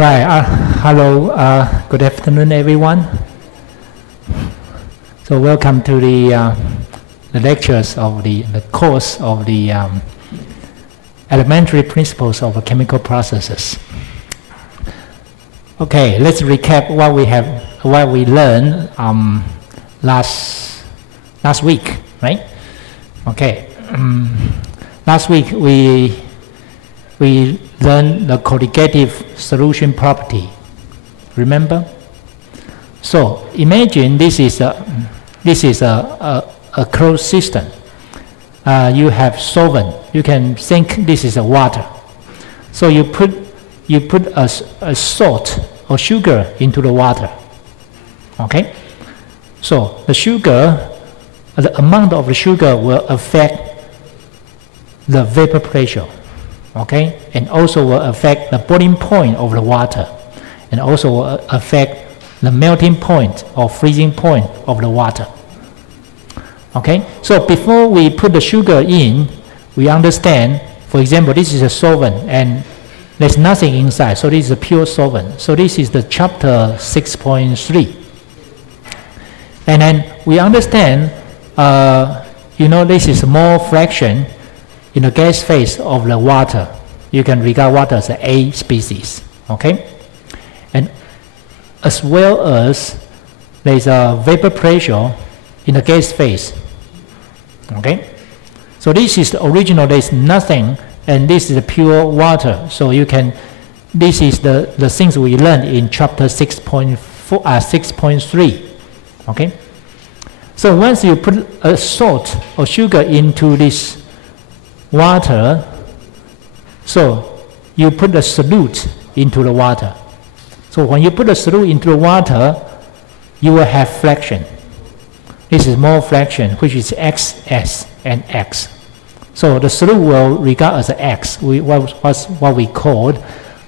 Right. Hello. Good afternoon, everyone. So welcome to the lectures of the course of the elementary principles of chemical processes. Okay, let's recap what we learned last week, right? Okay. Last week we learned the colligative solution property. Remember? So imagine this is a closed system. You have solvent. You can think this is a water. So you put a salt or sugar into the water. Okay. So the amount of the sugar will affect the vapor pressure. Okay, and also will affect the boiling point of the water, and also will affect the melting point or freezing point of the water. Okay, so before we put the sugar in, we understand, for example, this is a solvent and there's nothing inside, so this is a pure solvent. So this is the chapter 6.3. And then we understand, this is more fraction in the gas phase of the water. You can regard water as an A species, okay? And as well as there's a vapor pressure in the gas phase, okay? So this is the original, there's nothing, and this is the pure water. So this is the things we learned in chapter 6.3, okay? So once you put a salt or sugar into this water, so you put the solute into the water. So when you put the solute into the water, you will have fraction. This is more fraction, which is XS and X. So the solute will regard as a X, what we called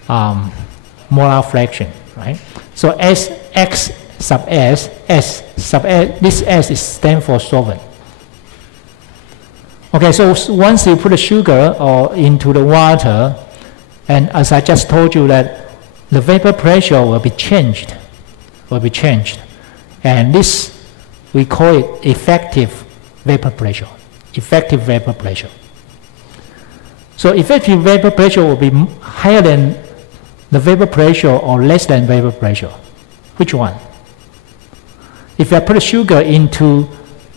molar fraction, right? So X sub S, this S stands for solvent. Okay, so once you put the sugar into the water, and as I just told you that the vapor pressure will be changed, and this we call it effective vapor pressure. So effective vapor pressure will be higher than the vapor pressure or less than vapor pressure. Which one? If I put sugar into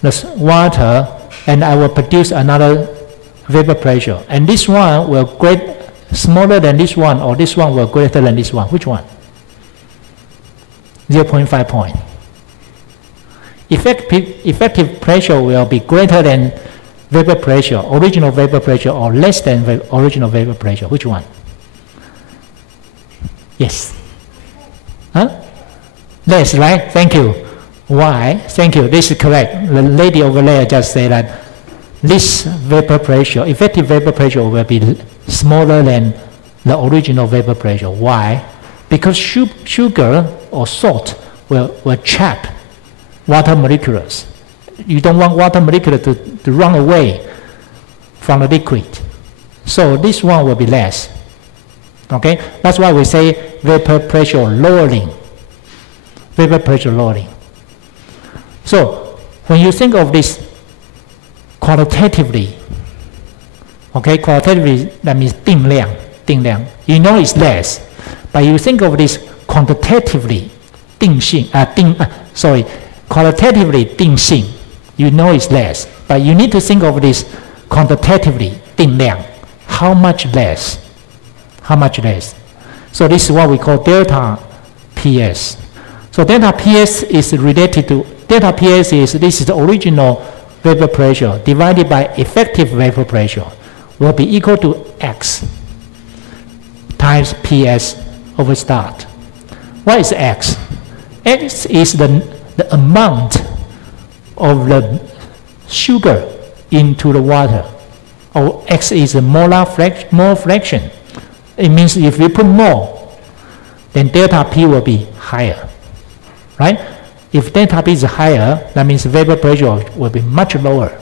the water, and I will produce another vapor pressure, and this one will smaller than this one, or this one will greater than this one. Which one? 0.5 point. Effective pressure will be greater than vapor pressure, original vapor pressure, or less than original vapor pressure. Which one? Yes. Huh? Less, right? Thank you. Why? Thank you. This is correct. The lady over there just said that this vapor pressure, effective vapor pressure, will be smaller than the original vapor pressure. Why? Because sugar or salt will trap water molecules. You don't want water molecules to run away from the liquid. So this one will be less. Okay? That's why we say vapor pressure lowering. Vapor pressure lowering. So when you think of this qualitatively, okay, qualitatively that means 定量. You know it's less, but you think of this quantitatively, qualitatively 定性, you know it's less, but you need to think of this quantitatively 定量. How much less? So this is what we call delta PS. So delta PS is related to this is the original vapor pressure divided by effective vapor pressure will be equal to X times PS over start. What is X? X is the amount of the sugar into the water, or X is a more fraction. It means if you put more, then delta P will be higher, right? If delta P is higher, that means vapor pressure will be much lower.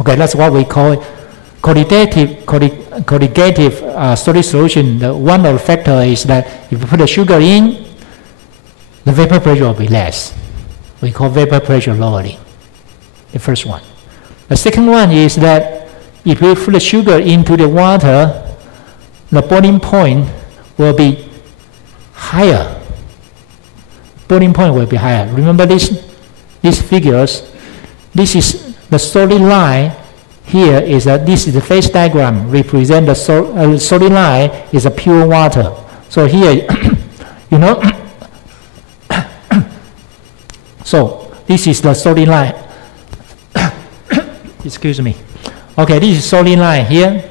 Okay, that's what we call colligative solid solution, one of the factors is that if you put the sugar in, the vapor pressure will be less. We call vapor pressure lowering, the first one. The second one is that if we put the sugar into the water, the boiling point will be higher. Boiling point will be higher. Remember these figures. This is the solid line. Here is this is the phase diagram. Represent the solid line is a pure water. So here, you know. So this is the solid line. Excuse me. Okay, this is solid line here.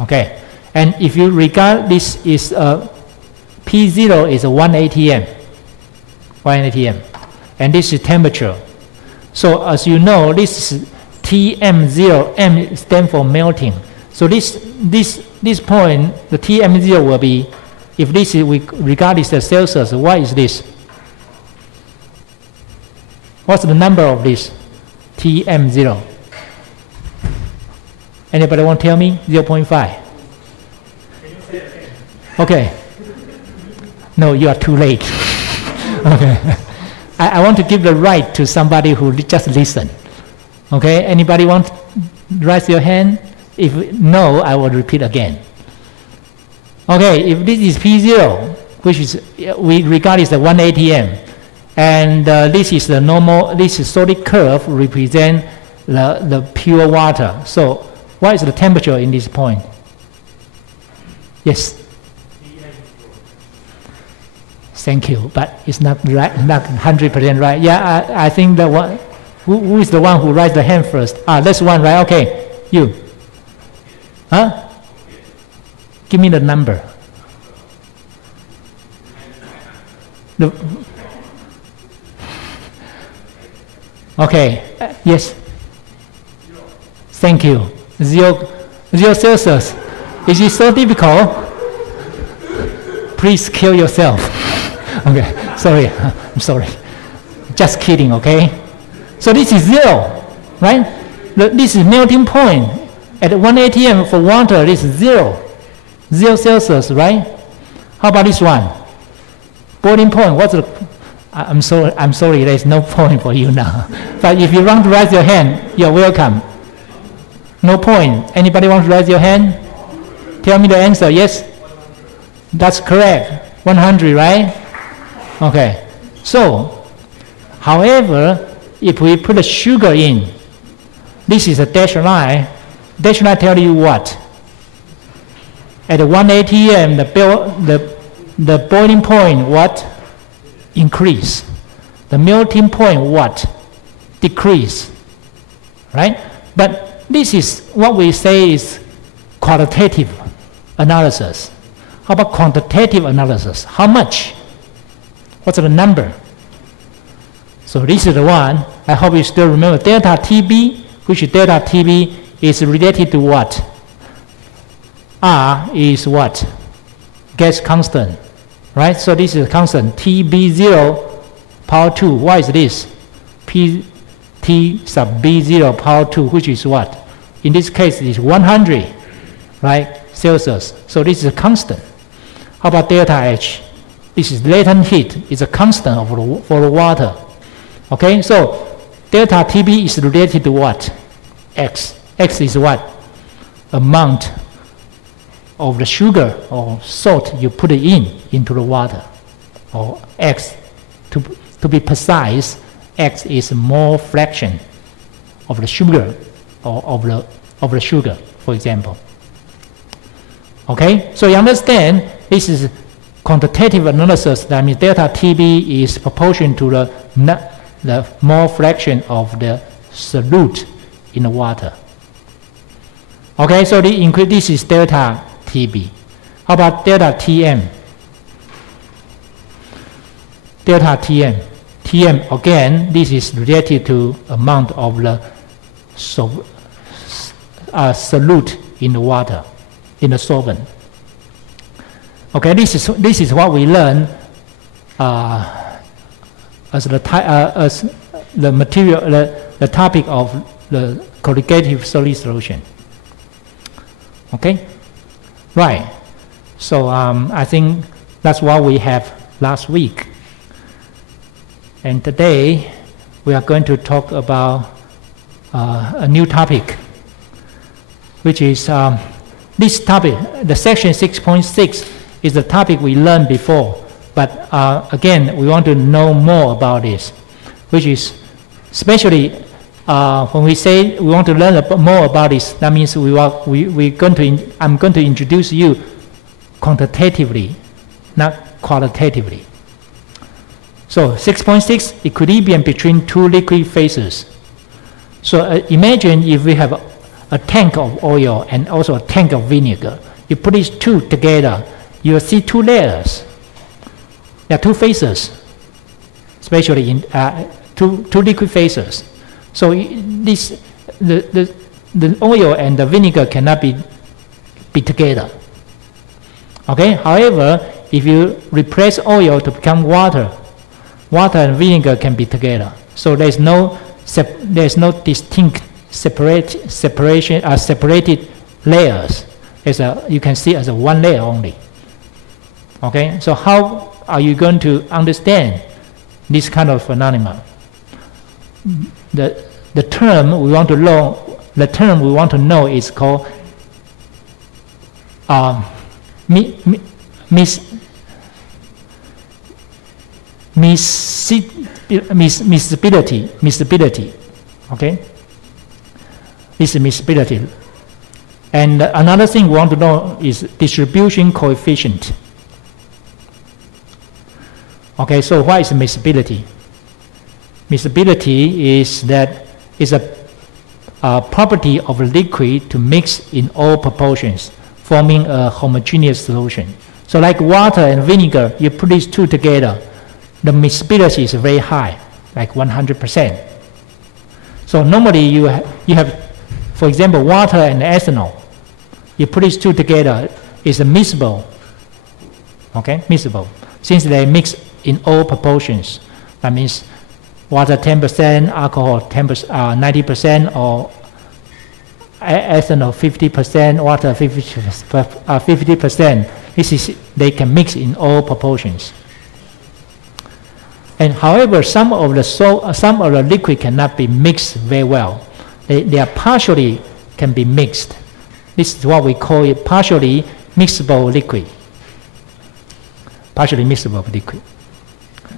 Okay, and if you regard this is P0 is 1 atm, 1 atm, and this is temperature. So as you know, this is Tm0. M stands for melting. So this point, the Tm0 will be, if this is we regard this as Celsius, what is this? What's the number of this Tm0? Anybody want to tell me? 0.5. Okay. No, you are too late. Okay. I want to give the right to somebody who just listen. Okay. Anybody want to raise your hand? If no, I will repeat again. Okay. If this is P0, which is we regard as the 1 atm, and this is the normal. This is solid curve represent the pure water. So what is the temperature in this point? Yes. Thank you, but it's not right, not 100% right. Yeah, I think the one. Who is the one who raised the hand first? Ah, that's one, right? Okay, you. Huh? Give me the number. Okay. Yes. Thank you. 0 Celsius. Is it so difficult? Please kill yourself. Okay. Sorry. I'm sorry. Just kidding. Okay. So this is 0, right? This is melting point. At 1 atm for water, this is 0. 0 Celsius, right? How about this one? Boiling point. What's the? I'm sorry. There's no point for you now. But if you want to raise your hand, you're welcome. No point. Anybody want to raise your hand? Tell me the answer. Yes? That's correct. 100, right? Okay. So, however, if we put the sugar in, this is a dashed line. Dashed line tell you what? At 1 atm, the boiling point, what? Increase. The melting point, what? Decrease. Right? But this is what we say is qualitative analysis. How about quantitative analysis? How much? What's the number? So this is the one. I hope you still remember delta TB, which delta TB is related to what? R is what? Gas constant, right? So this is a constant TB0 power 2. What is this? T sub B0 power 2, which is what? In this case, it is 100, right? Celsius. So this is a constant. How about delta H? This is latent heat. It's a constant for the water. Okay, so delta TB is related to what? X. X is what? Amount of the sugar or salt you put it into the water. Or X, to be precise, X is more fraction of the sugar or of the sugar, for example. Okay, so you understand this is quantitative analysis. That means delta TB is proportional to the more fraction of the solute in the water. Okay, so this is delta TB. How about delta Tm? Delta Tm. Tm, again, this is related to amount of the solute in the water, in the solvent. Okay, this is what we learn as the material, the topic of the colligative solid solution. Okay? Right. So I think that's what we have last week. And today we are going to talk about a new topic, which is this topic. The section 6.6 is the topic we learned before, but again we want to know more about this, which is especially when we say we want to learn more about this, that means I'm going to introduce you quantitatively, not qualitatively. So 6.6, equilibrium between two liquid phases. So imagine if we have a tank of oil and also a tank of vinegar. You put these two together, you will see two layers. There are two phases, especially in two liquid phases. So the oil and the vinegar cannot be together. Okay. However, if you replace oil to become water, water and vinegar can be together. So there's no distinct separated layers. You can see as a one layer only. Okay. So how are you going to understand this kind of phenomenon? The term we want to know is called miscibility. Okay, this is miscibility. And another thing we want to know is distribution coefficient. Okay, so what is miscibility? Miscibility is a property of a liquid to mix in all proportions, forming a homogeneous solution. So like water and vinegar, you put these two together, the miscibility is very high, like 100%. So normally you have, for example, water and ethanol. You put these two together, it's miscible. Okay, miscible. Since they mix in all proportions, that means water 10%, alcohol 90%, or ethanol 50%, water 50%. They can mix in all proportions. And however, some of the liquid cannot be mixed very well. They are partially can be mixed. This is what we call it partially mixable liquid. Partially mixable liquid.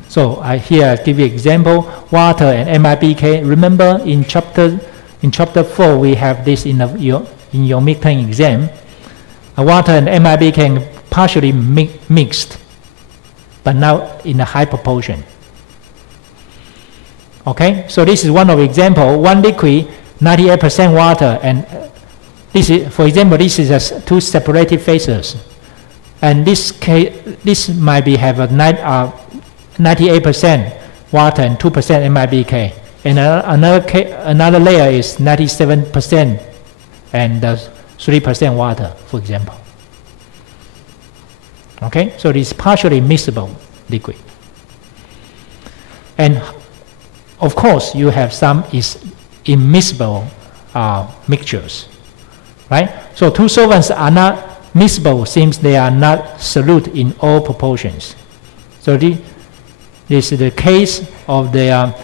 So here I give you an example: water and MIBK. Remember in chapter 4 we have this in your midterm exam. Water and MIBK can partially mixed, but now in a high proportion. Okay, so this is one of example. One liquid, 98% water, and this is, for example, this is two separated phases, and this might be have a 98% water and 2% MIBK, and another layer is 97% and 3% water, for example. Okay, so this is partially miscible liquid, and of course you have some is immiscible mixtures, right? So two solvents are not miscible since they are not solute in all proportions. So this is the case of the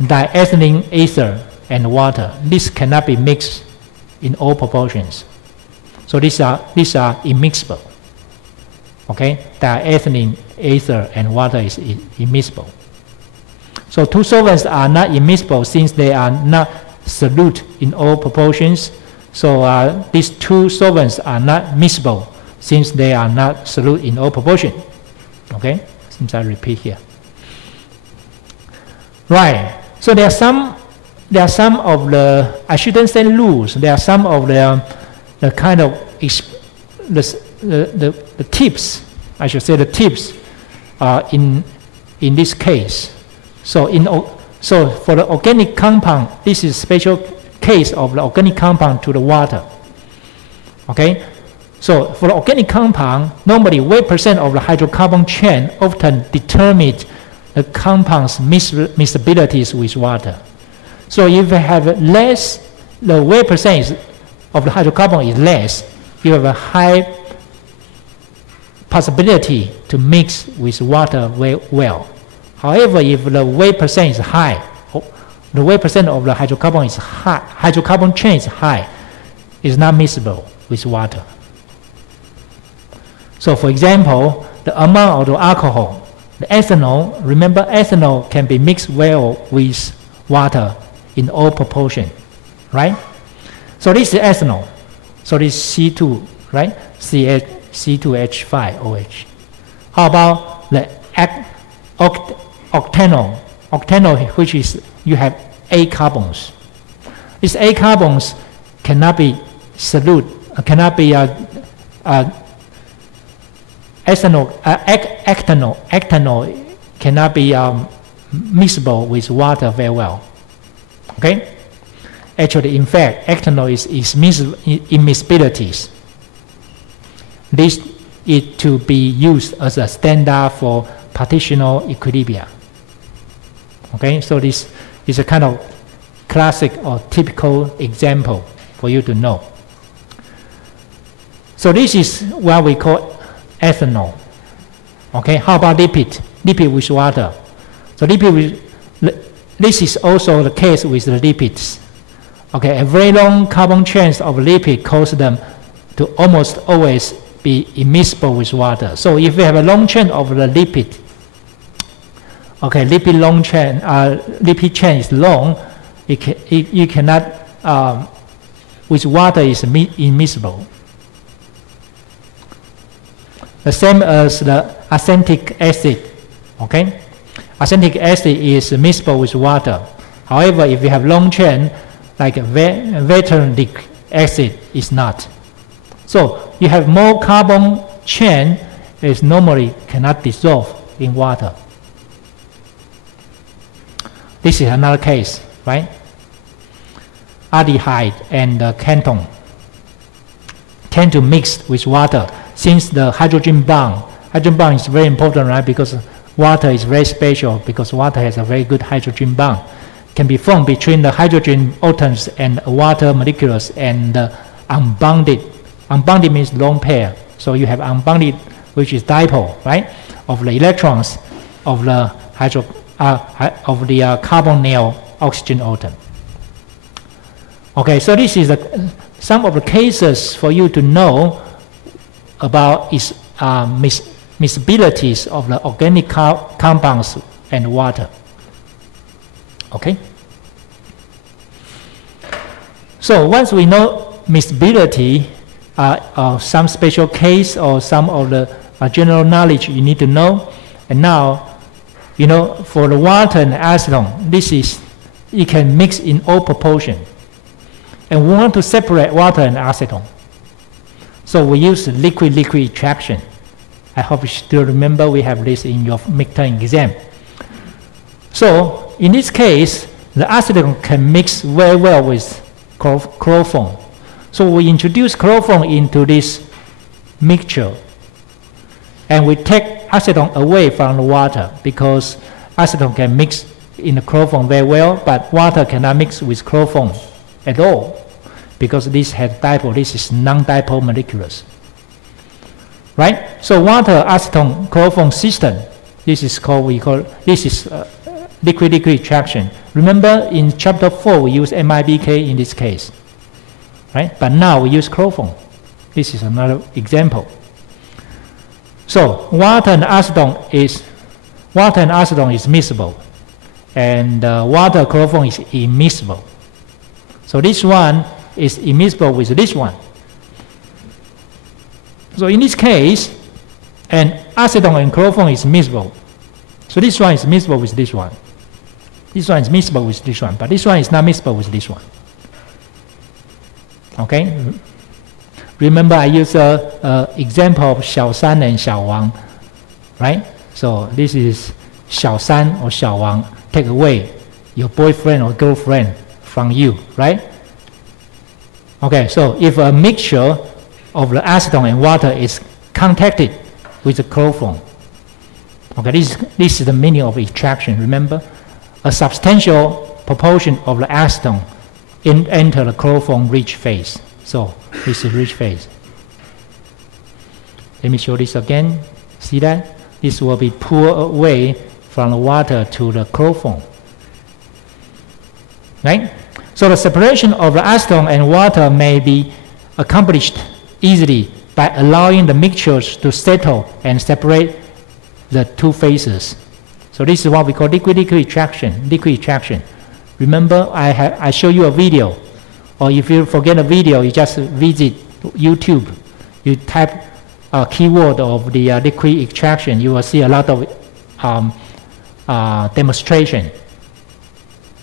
diethylene ether and water. This cannot be mixed in all proportions. So these are immiscible. Okay, diethylene ether and water is immiscible. So two solvents are not immiscible since they are not solute in all proportions. So these two solvents are not miscible since they are not solute in all proportions. Okay, since I repeat here. Right. So there are some of the, I shouldn't say rules. There are some of the kind of the tips. I should say the tips in this case. So for the organic compound, this is special case of the organic compound to the water. Okay. So for the organic compound, normally weight percent of the hydrocarbon chain often determine the compound's miscibilities with water. So if you have less, the weight percent of the hydrocarbon is less, you have a high possibility to mix with water very well. However, if the weight percent is high, the weight percent of the hydrocarbon is high, hydrocarbon chain is high, it's not mixable with water. So for example, the amount of the alcohol, the ethanol, remember ethanol can be mixed well with water in all proportion, right? So this is ethanol. So this is C2, right? C2H5OH. How about the octanol? Octanol, which is you have 8 carbons. These 8 carbons cannot be cannot be octanol cannot be mixable with water very well. Okay? Actually, in fact, octanol is immiscibilities. This is to be used as a standard for partitional equilibria. Okay, so this is a kind of classic or typical example for you to know. So this is what we call ethanol. Okay, how about lipid? Lipid with water. So this is also the case with the lipids. Okay, a very long carbon chains of lipid cause them to almost always be immiscible with water. So if you have a long chain of the lipid, okay, lipid chain is long, you cannot, with water is immiscible. The same as the acetic acid, okay? Acetic acid is miscible with water. However, if you have long chain, like veterinary acid is not. So you have more carbon chain, is normally cannot dissolve in water. This is another case, right? Aldehyde and ketone tend to mix with water since the hydrogen bond is very important, right? Because water is very special, because water has a very good hydrogen bond. Can be formed between the hydrogen atoms and water molecules and unbounded. Unbounded means lone pair. So you have unbounded, which is dipole, right? Of the electrons of the carbonyl oxygen atom. Okay, so this is some of the cases for you to know about miscibilities of the organic compounds and water. Okay. So once we know miscibility, some special case or some of the general knowledge you need to know, and now, you know, for the water and acetone, it can mix in all proportion. And we want to separate water and acetone. So we use liquid-liquid extraction. I hope you still remember we have this in your midterm exam. So in this case, the acetone can mix very well with chloroform. So we introduce chloroform into this mixture, and we take acetone away from the water because acetone can mix in the chloroform very well, but water cannot mix with chloroform at all because this has dipole. This is non-dipole molecules, right? So water, acetone, chloroform system. This is liquid-liquid extraction. Remember in chapter 4 we use MIBK in this case, right? But now we use chloroform. This is another example. So water and acetone is miscible, and water chloroform is immiscible. So this one is immiscible with this one. So in this case, and acetone and chloroform is miscible. So this one is miscible with this one. This one is miscible with this one, but this one is not miscible with this one. Okay? Remember I use an example of 小三 and 小王, right? So this is 小三 or 小王, take away your boyfriend or girlfriend from you, right? Okay, so if a mixture of the acetone and water is contacted with the chloroform, okay, this is the meaning of extraction, remember? A substantial proportion of the acetone enter the chloroform rich phase. So this is rich phase. Let me show this again. See that? This will be poured away from the water to the chloroform. Right? So the separation of the acetone and water may be accomplished easily by allowing the mixtures to settle and separate the two phases. So this is what we call liquid-liquid extraction. Remember, I show you a video, or if you forget a video, you just visit YouTube. You type a keyword of the liquid extraction, you will see a lot of demonstration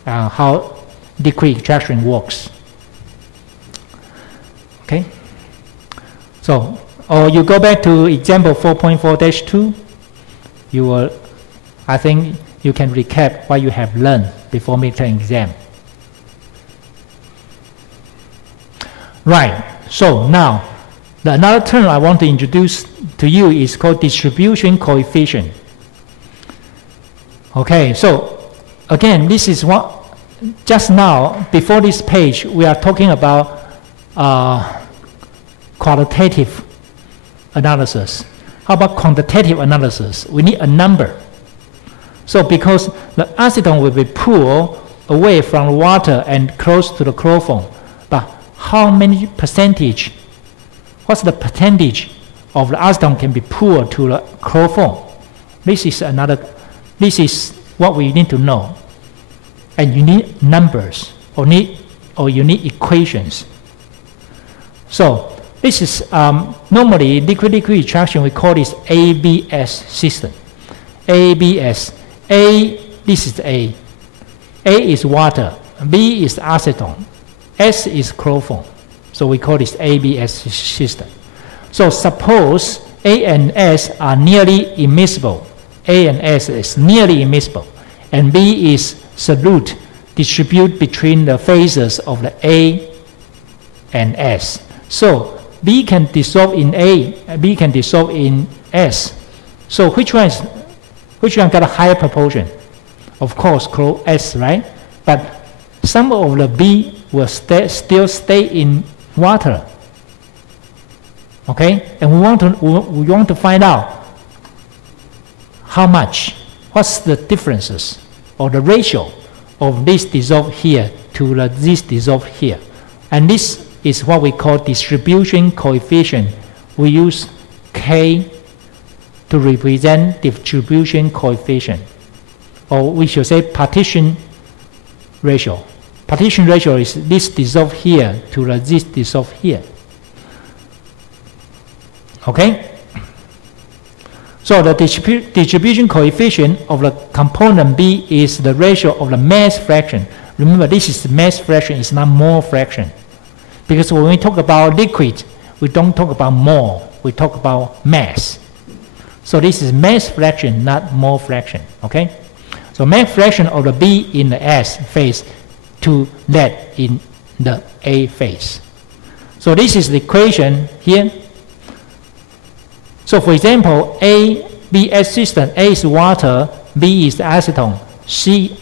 how liquid extraction works. Okay. So, or you go back to example 4.4-2. You will, I think you can recap what you have learned before midterm exam. Right. So now, another term I want to introduce to you is called distribution coefficient. Okay. So again, this is what just now before this page we are talking about qualitative analysis. How about quantitative analysis? We need a number. So because the acetone will be poured away from the water and close to the chloroform, but how many percentage, what's the percentage of the acetone can be poured to the chloroform? This is what we need to know. And you need numbers, or you need equations. So this is normally liquid-liquid extraction, we call this ABS system. ABS. This is A. A is water, B is acetone, S is chloroform. So we call this ABS system. So suppose A and S are nearly immiscible. A and S is nearly immiscible, and B is solute, distribute between the phases of the A and S. So B can dissolve in A, B can dissolve in S. So which one got a higher proportion? Of course, S, right? But some of the B will still stay in water. Okay, and we want to find out how much, what's the differences or the ratio of this dissolved here to this dissolved here, and this is what we call distribution coefficient. We use K to represent distribution coefficient, or we should say partition ratio. Partition ratio is this dissolved here to this dissolved here. Okay? So the distribution coefficient of the component B is the ratio of the mass fraction. Remember, this is mass fraction, it's not mole fraction. Because when we talk about liquid, we don't talk about mole, we talk about mass. So this is mass fraction, not mole fraction. Okay? So mass fraction of the B in the S phase to that in the A phase. So this is the equation here. So for example, ABS system, A is water, B is acetone,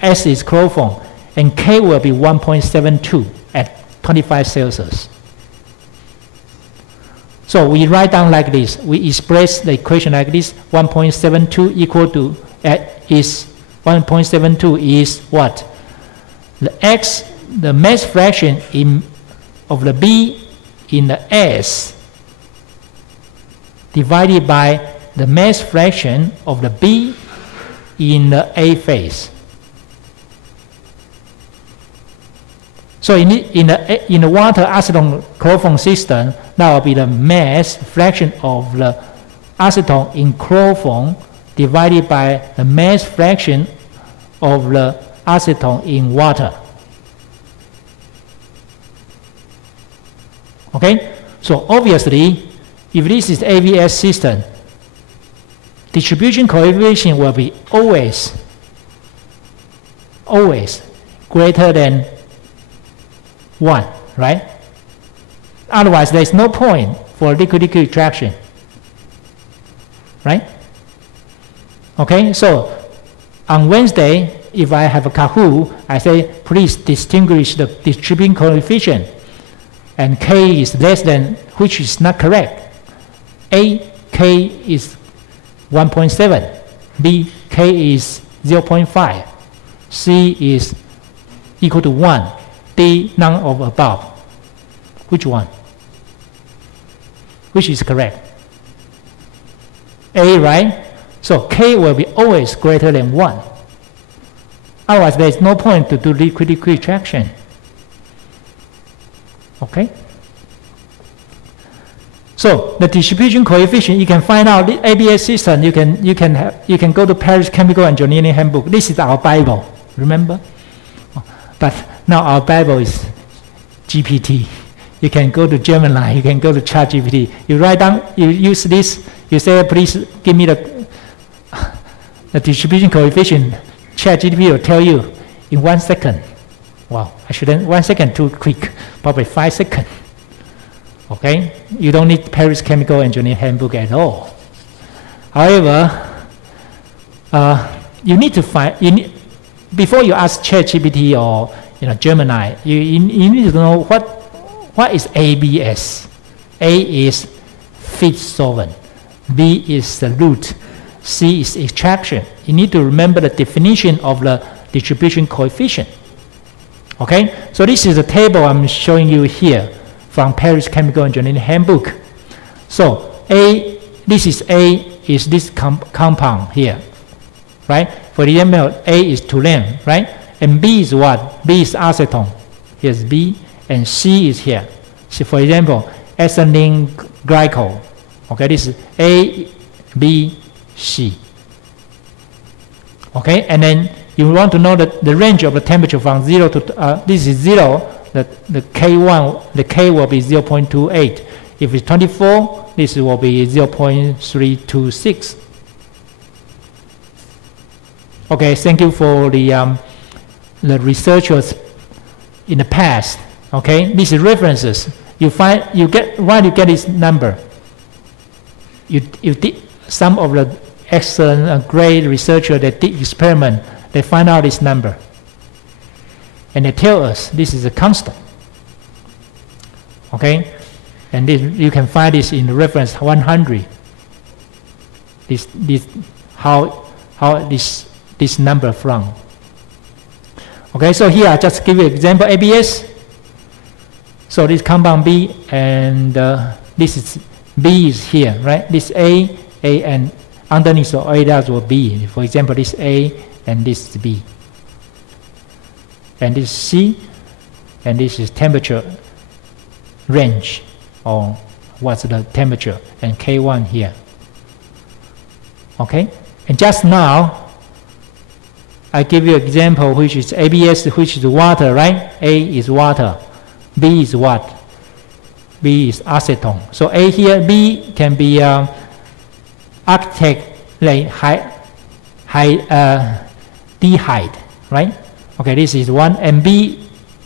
S is chloroform, and K will be 1.72 at 25 Celsius. So we write down like this. We express the equation like this. 1.72 equal to is 1.72 is what? The X, the mass fraction of the B in the S divided by the mass fraction of the B in the A phase. So in the water acetone chloroform system, that will be the mass fraction of the acetone in chloroform divided by the mass fraction of the acetone in water. Okay? So obviously, if this is ABS system, distribution coefficient will be always greater than 1, right? Otherwise, there is no point for liquid-liquid extraction, right? Okay, so on Wednesday, if I have a Kahoot, I say, please distinguish the distribution coefficient, and K is less than, which is not correct. K K is 1.7, B, K is 0.5, C is equal to 1, D, none of above. Which one? Which is correct? A, right? So K will be always greater than 1. Otherwise, there is no point to do liquid-liquid attraction. Okay? So the distribution coefficient, you can find out the ABS system. You can go to Paris Chemical Engineering Handbook. This is our Bible, remember? But now our Bible is GPT. You can go to Gemini. You can go to Ch6.6. You write down. You use this. You say, please give me the distribution coefficient. Ch6.6 will tell you in 1 second. Wow, I shouldn't. 1 second too quick. Probably 5 seconds. Okay, you don't need Paris Chemical Engineering Handbook at all. However, you need to find. Before you ask Ch6.6 or Gemini, you need to know what is ABS. A is feed solvent, B is solute, C is extraction. You need to remember the definition of the distribution coefficient. Okay, so this is a table I'm showing you here from Paris Chemical Engineering Handbook. So this is this compound here, right? For example, A is toluene, right? And B is what? B is acetone. Here's B, and C is here. So for example, ethylene glycol. Okay, this is A, B, C. Okay, and then you want to know the range of the temperature from 0 to this is 0. The K1, the K will be 0.28. If it's 24, this will be 0.326. Okay, thank you for the researchers in the past. Okay, these are references. Why you get this number? You did some of the excellent, great researchers that did experiment. They find out this number. And they tell us this is a constant. Okay? And you can find this in the reference 100. How this number from. Okay, so here I just give you an example, ABS. So this compound B, and this is B is here, right? This A, and underneath so A does will B. For example, this A and this is B. And this is C, and this is temperature range, or what's the temperature, and K1 here. Okay? And just now, I give you an example which is ABS, which is water, right? A is water. B is what? B is acetone. So A here, B can be architect like dehyde, right? Okay, this is one, and B,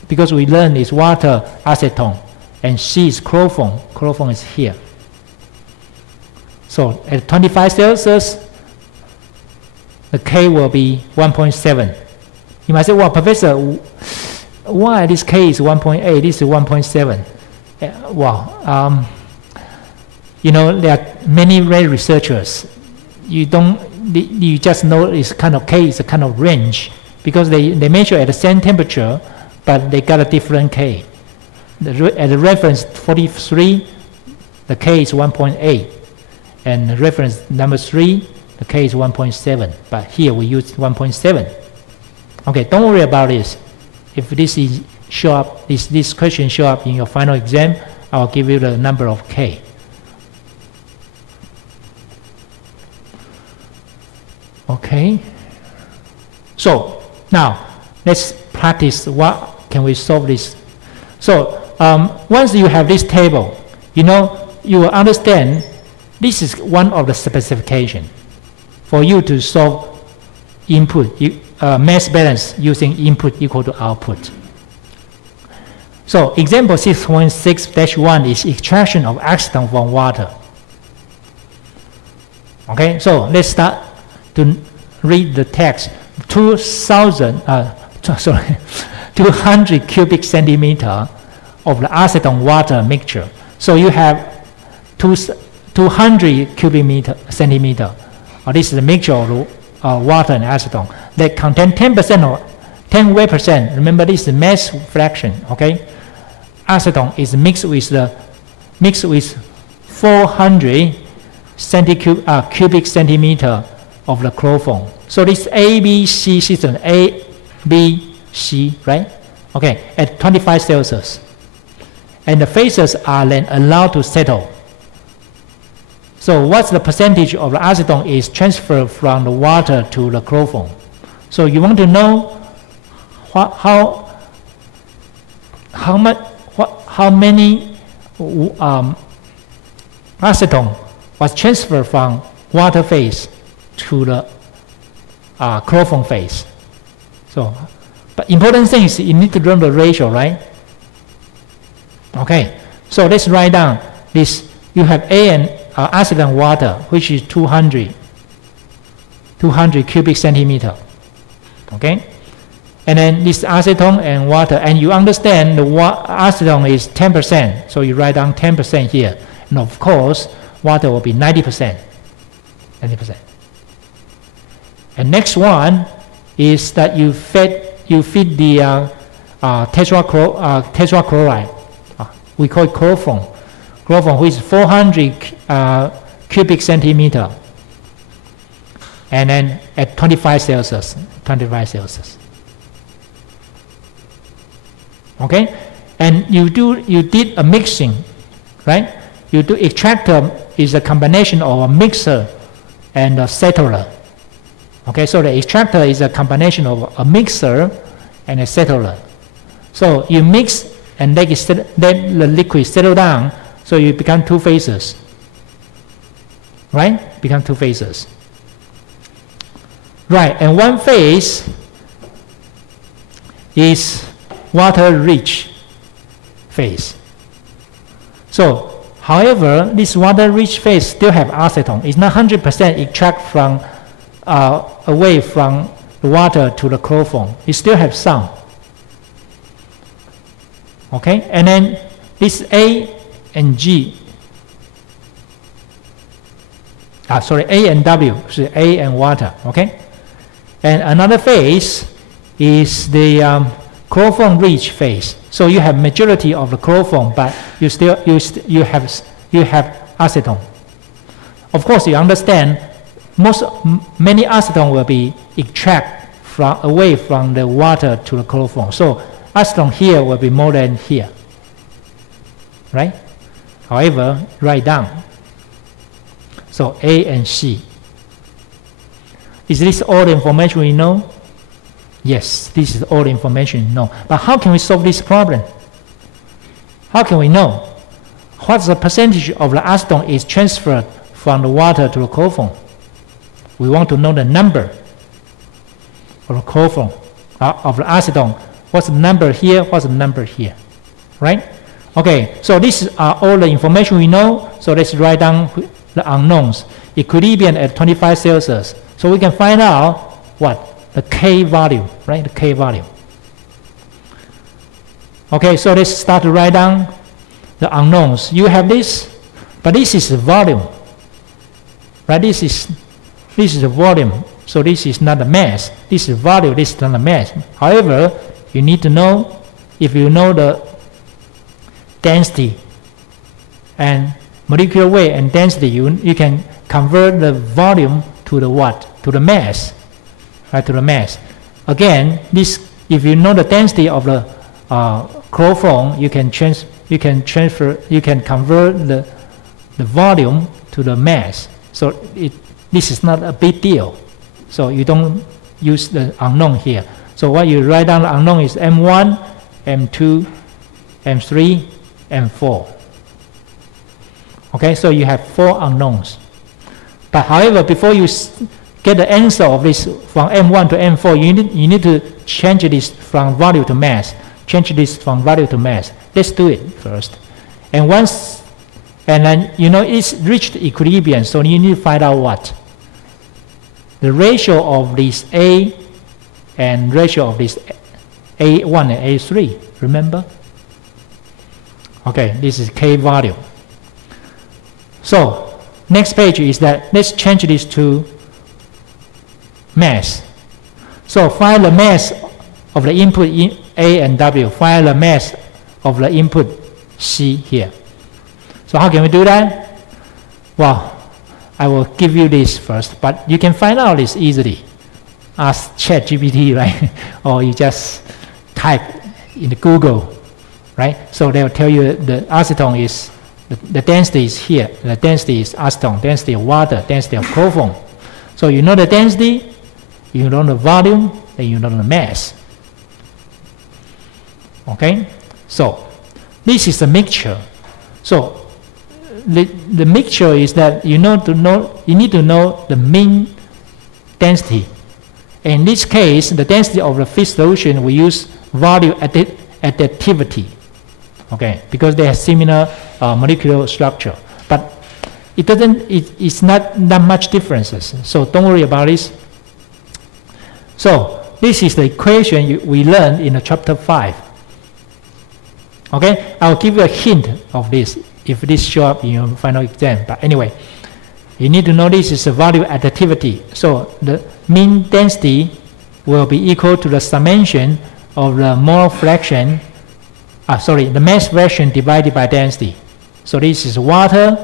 because we learned is water, acetone, and C is chloroform. Chloroform is here. So at 25 Celsius, the K will be 1.7. You might say, well, Professor, why this K is 1.8, this is 1.7? Well, there are many researchers. You just know it's kind of K is a kind of range, because they measure at the same temperature, but they got a different K. At the reference 43, the K is 1.8, and the reference number 3, the K is 1.7, but here we use 1.7. Okay, don't worry about this. If this question show up in your final exam, I'll give you the number of K. Okay. So now let's practice. What can we solve this? So once you have this table, you will understand this is one of the specifications for you to solve input mass balance using input equal to output. So example 6.6-1 is extraction of acetone from water. Okay, so let's start to read the text. 200 cubic centimeter of the acetone water mixture. So you have 200 cubic centimeter. This is a mixture of water and acetone that contain 10% or 10 weight percent. Remember, this is the mass fraction. Okay, acetone is mixed with 400 cubic centimeter of the chloroform. So this ABC system, A, B, C, right? Okay, at 25 Celsius. And the phases are then allowed to settle. So what's the percentage of the acetone is transferred from the water to the chloroform? So you want to know how many acetone was transferred from water phase to the chloroform phase. So, but important thing is you need to learn the ratio, right? Okay, so let's write down this. You have A and acetone water, which is 200 cubic centimeter. Okay, and then this acetone and water, and you understand the acetone is 10%, so you write down 10% here, and of course water will be 90%. And next one is that you feed the tetrachloride. We call it chloroform. Chloroform, which is 400 cubic centimeter, and then at 25 Celsius. Okay, and you did a mixing, right? You do extractor is a combination of a mixer and a settler. Okay, so the extractor is a combination of a mixer and a settler. So you mix and let the liquid settle down, so you become two phases. Right? Become two phases. Right, and one phase is water-rich phase. So, however, this water-rich phase still have acetone. It's not 100% extract from away from the water to the chloroform. It still have some. Okay, and then this A and G. A and W, so A and water. Okay, and another phase is the chloroform-rich phase. So you have majority of the chloroform, but you have acetone. Of course, you understand many acetone will be extract away from the water to the chloroform. So acetone here will be more than here, right? However, write down. So A and C. Is this all the information we know? Yes, this is all the information we know. But how can we solve this problem? How can we know what's the percentage of the acetone is transferred from the water to the chloroform? We want to know the number of the chloroform, of the acetone. What's the number here? What's the number here? Right? Okay, so this is all the information we know. So let's write down the unknowns. Equilibrium at 25 Celsius. So we can find out what? The K value, right? The K value. Okay, so let's start to write down the unknowns. You have this, but this is the volume, right? This is the volume. So this is not the mass. This is volume. This is not the mass. However, you need to know, if you know the density and molecular weight and density, you can convert the volume to the what? To the mass. Right, to the mass. Again, this, if you know the density of the chloroform, you can convert the volume to the mass. So this is not a big deal. So you don't use the unknown here. So what you write down the unknown is M1, M2, M3, M4. Okay, so you have 4 unknowns. But however, before you get the answer of this from M1 to M4, you need to change this from value to mass. Change this from value to mass. Let's do it first. And then it's reached equilibrium, so you need to find out what? The ratio of this A and ratio of this A1 and A3, remember? Okay, this is K value. So next page is that let's change this to mass. So find the mass of the input in A and W. Find the mass of the input C here. So how can we do that? Well, I will give you this first, but you can find out this easily. Ask Ch6.6, right? Or you just type in the Google, right? So they'll tell you the acetone is, the density is here. The density is acetone, density of water, density of chloroform. So you know the density, you know the volume, and you know the mass. Okay? So this is a mixture. So the mixture is that you need to know the mean density. In this case, the density of the fixed solution, we use volume additivity, okay, because they have similar molecular structure. But it's not that much differences. So don't worry about this. So this is the equation we learned in chapter 5. Okay, I'll give you a hint of this if this shows up in your final exam. But anyway, you need to know this is a volume additivity. So the mean density will be equal to the summation of the mole fraction, the mass fraction divided by density. So this is water,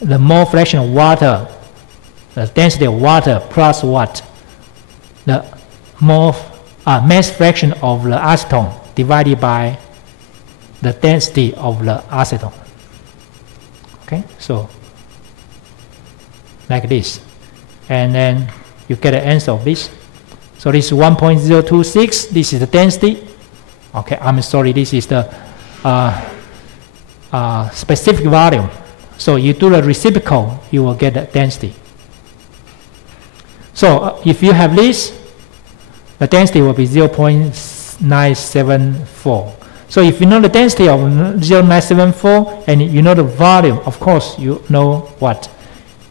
the mole fraction of water, the density of water plus what? The mass fraction of the acetone divided by the density of the acetone. Okay, so like this, and then you get the answer of this. So this is 1.026. This is the density. Okay, I'm sorry. This is the specific volume. So you do the reciprocal, you will get the density. So if you have this, the density will be 0.974. So if you know the density of 0.974 and you know the volume, of course you know what?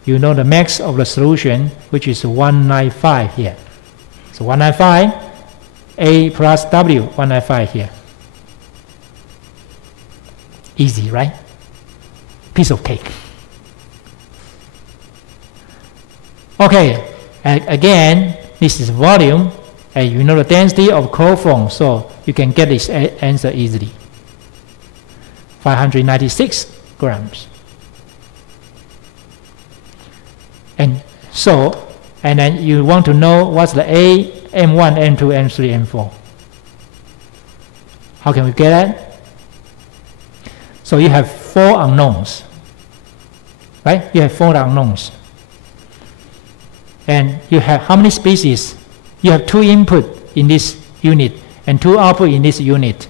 You know the max of the solution, which is 195 here. So 195, A plus W, 195 here. Easy, right? Piece of cake. Okay, and again, this is volume, and you know the density of chloroform, so you can get this answer easily. 596 grams. And then you want to know what's the A, M1, M2, M3, M4. How can we get that? So you have 4 unknowns, right? You have 4 unknowns. And you have how many species? You have 2 input in this unit and 2 output in this unit.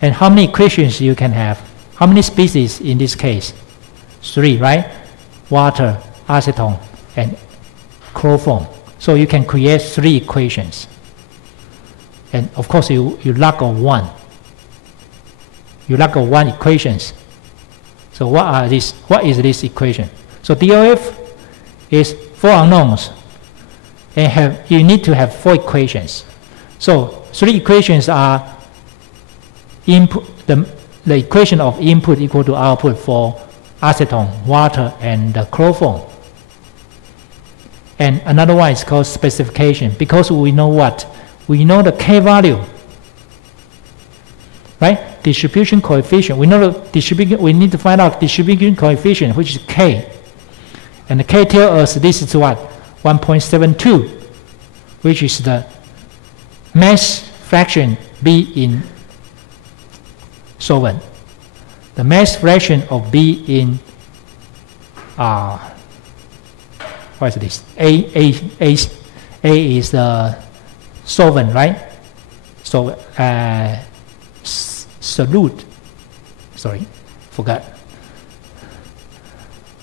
And how many equations you can have? How many species in this case? 3, right? Water, acetone, and chloroform. So you can create 3 equations. And of course you lack of 1. You lack of 1 equations. So what is this equation? So DOF is 4 unknowns, and you need to have 4 equations. So 3 equations are input, the equation of input equal to output for acetone, water, and the chloroform. And another one is called specification, because we know what? We know the K value, right? Distribution coefficient. We know the distribution. We need to find out distribution coefficient, which is K. And the K tells us this is what? 1.72, which is the mass fraction B in solvent. The mass fraction of B in what is this? A is the solvent, right? So solute. Sorry, forgot.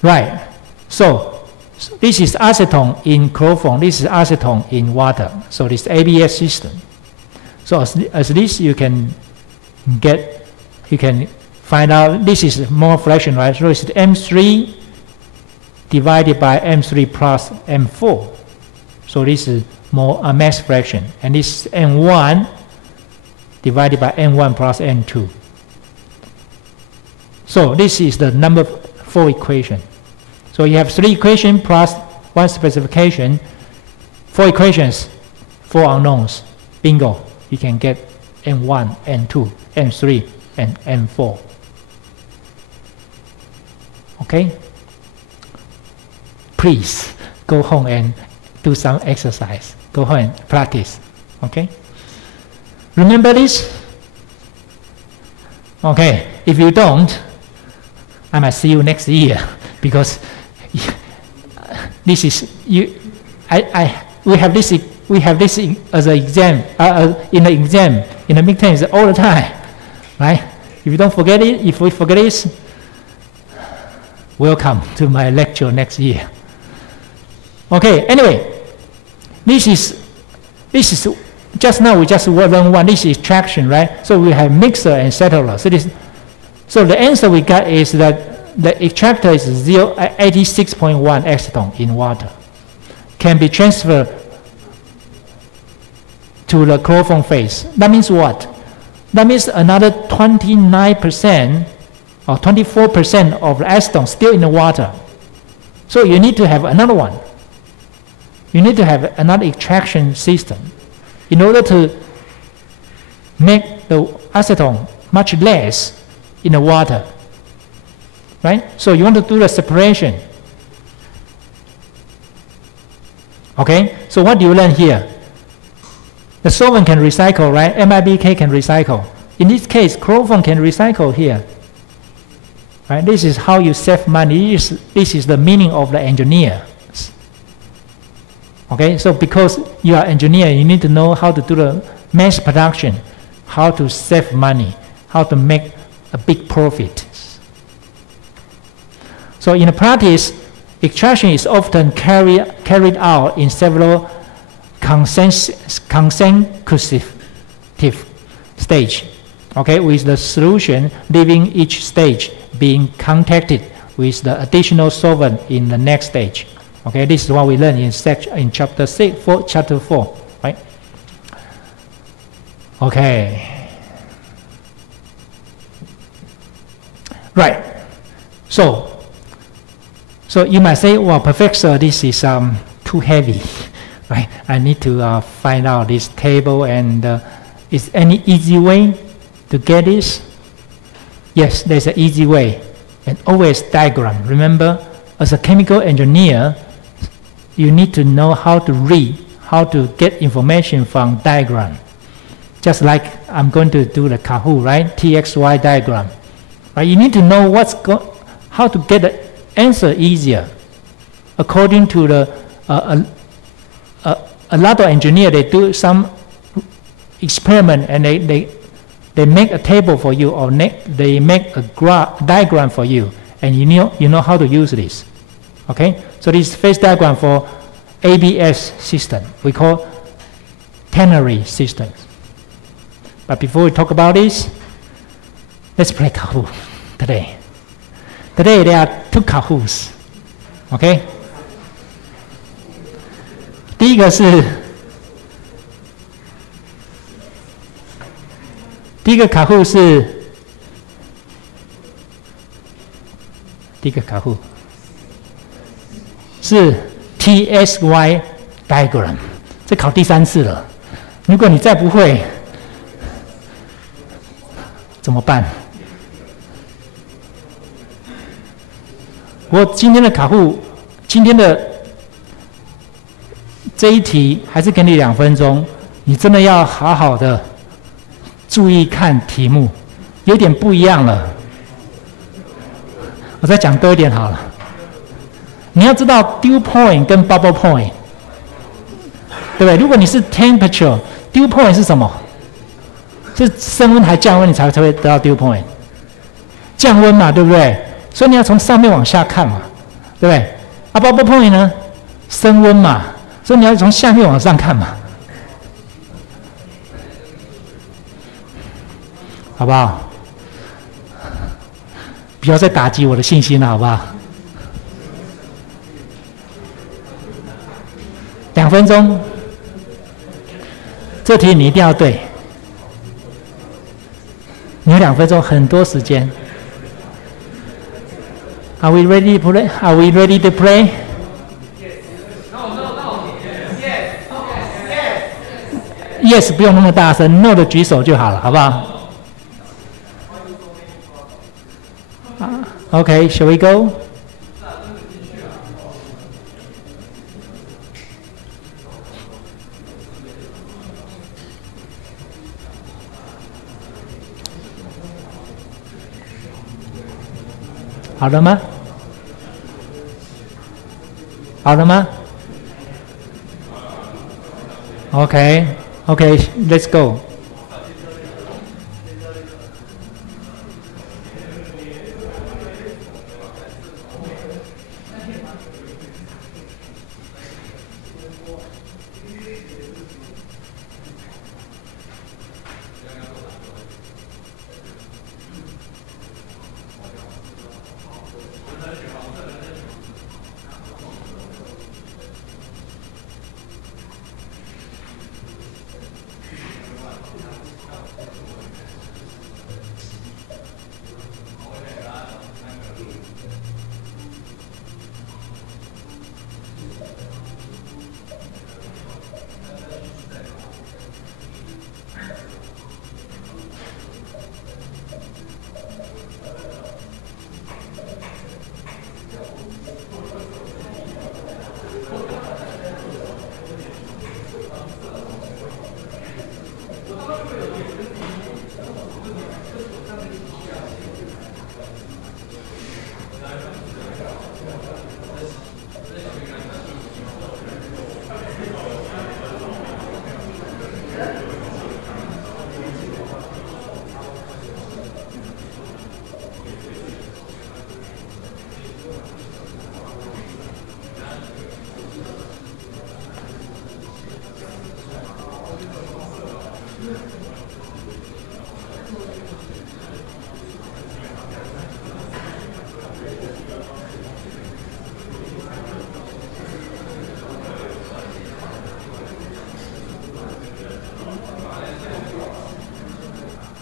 Right. So this is acetone in chloroform. This is acetone in water. So this ABS system. So as this you can find out this is mole fraction, right? So it's M3 divided by M3 plus M4. So this is more a mass fraction, and this is M1 divided by M1 plus M2. So this is the number 4 equation So you have 3 equations plus 1 specification, 4 equations, 4 unknowns. Bingo! You can get M1, M2, M3, and M4. Okay? Please go home and do some exercise. Go home and practice. Okay? Remember this? Okay. If you don't, I might see you next year because this is you. We have this as an exam in the exam in the midterms all the time, right? If you don't forget it, if we forget this, welcome to my lecture next year. Okay. Anyway, this is just now we just learned one. This is traction, right? So we have mixer and settler. So the answer we got is that the extractor is 86.1 exciton in water. Can be transferred to the chloroform phase. That means what? That means another 29% or 24% of the acetone still in the water. So you need to have another one. You need to have another extraction system in order to make the acetone much less in the water. Right? So you want to do the separation. Okay? So what do you learn here? The solvent can recycle, right? MIBK can recycle. In this case, chloroform can recycle here. Right? This is how you save money. This is the meaning of the engineer. Okay? So because you are an engineer, you need to know how to do the mass production, how to save money, how to make a big profit. So in practice, extraction is often carried out in several consecutive stage, okay, with the solution leaving each stage being contacted with the additional solvent in the next stage. Okay, this is what we learned in chapter 4, right? Okay. Right. So you might say, well, Professor, this is too heavy, right? I need to find out this table, and is any easy way to get this? Yes, there's an easy way, and always diagram. Remember, as a chemical engineer, you need to know how to read, how to get information from diagram. Just like I'm going to do the Kahoot, right? TXY diagram. Right? You need to know how to get the answer easier. According to the a lot of engineers, they do some experiment and they make a table for you, or they make a diagram for you, and you know how to use this. Okay, so this phase diagram for ABS system we call ternary systems. But before we talk about this, let's play Kahoot today. Today there are 2 Kahoots. Okay. 第一个Kahoot 是TSY diagram， 这考第3次了。如果你再不会，怎么办？我今天的Kahoot，今天的这一题还是给你2分钟，你真的要好好的注意看题目，有点不一样了。我再讲多一点好了。你要知道 dew point 跟 bubble point， 对不对？如果你是 temperature， dew point 是什么？是升温还降温，你才会得到 dew point。降温嘛，对不对？所以你要从上面往下看嘛，对不对？啊 ，bubble point 呢，升温嘛，所以你要从下面往上看嘛，好不好？不要再打击我的信心了，好不好？2分钟，这题你一定要对。你有2分钟，很多时间。Are we ready to play? Are we ready to play? Yes， 不用那么大声 ，No 的举手就好了，好不好？Okay, shall we go? 好了吗？好了吗 ？Okay, okay, let's go.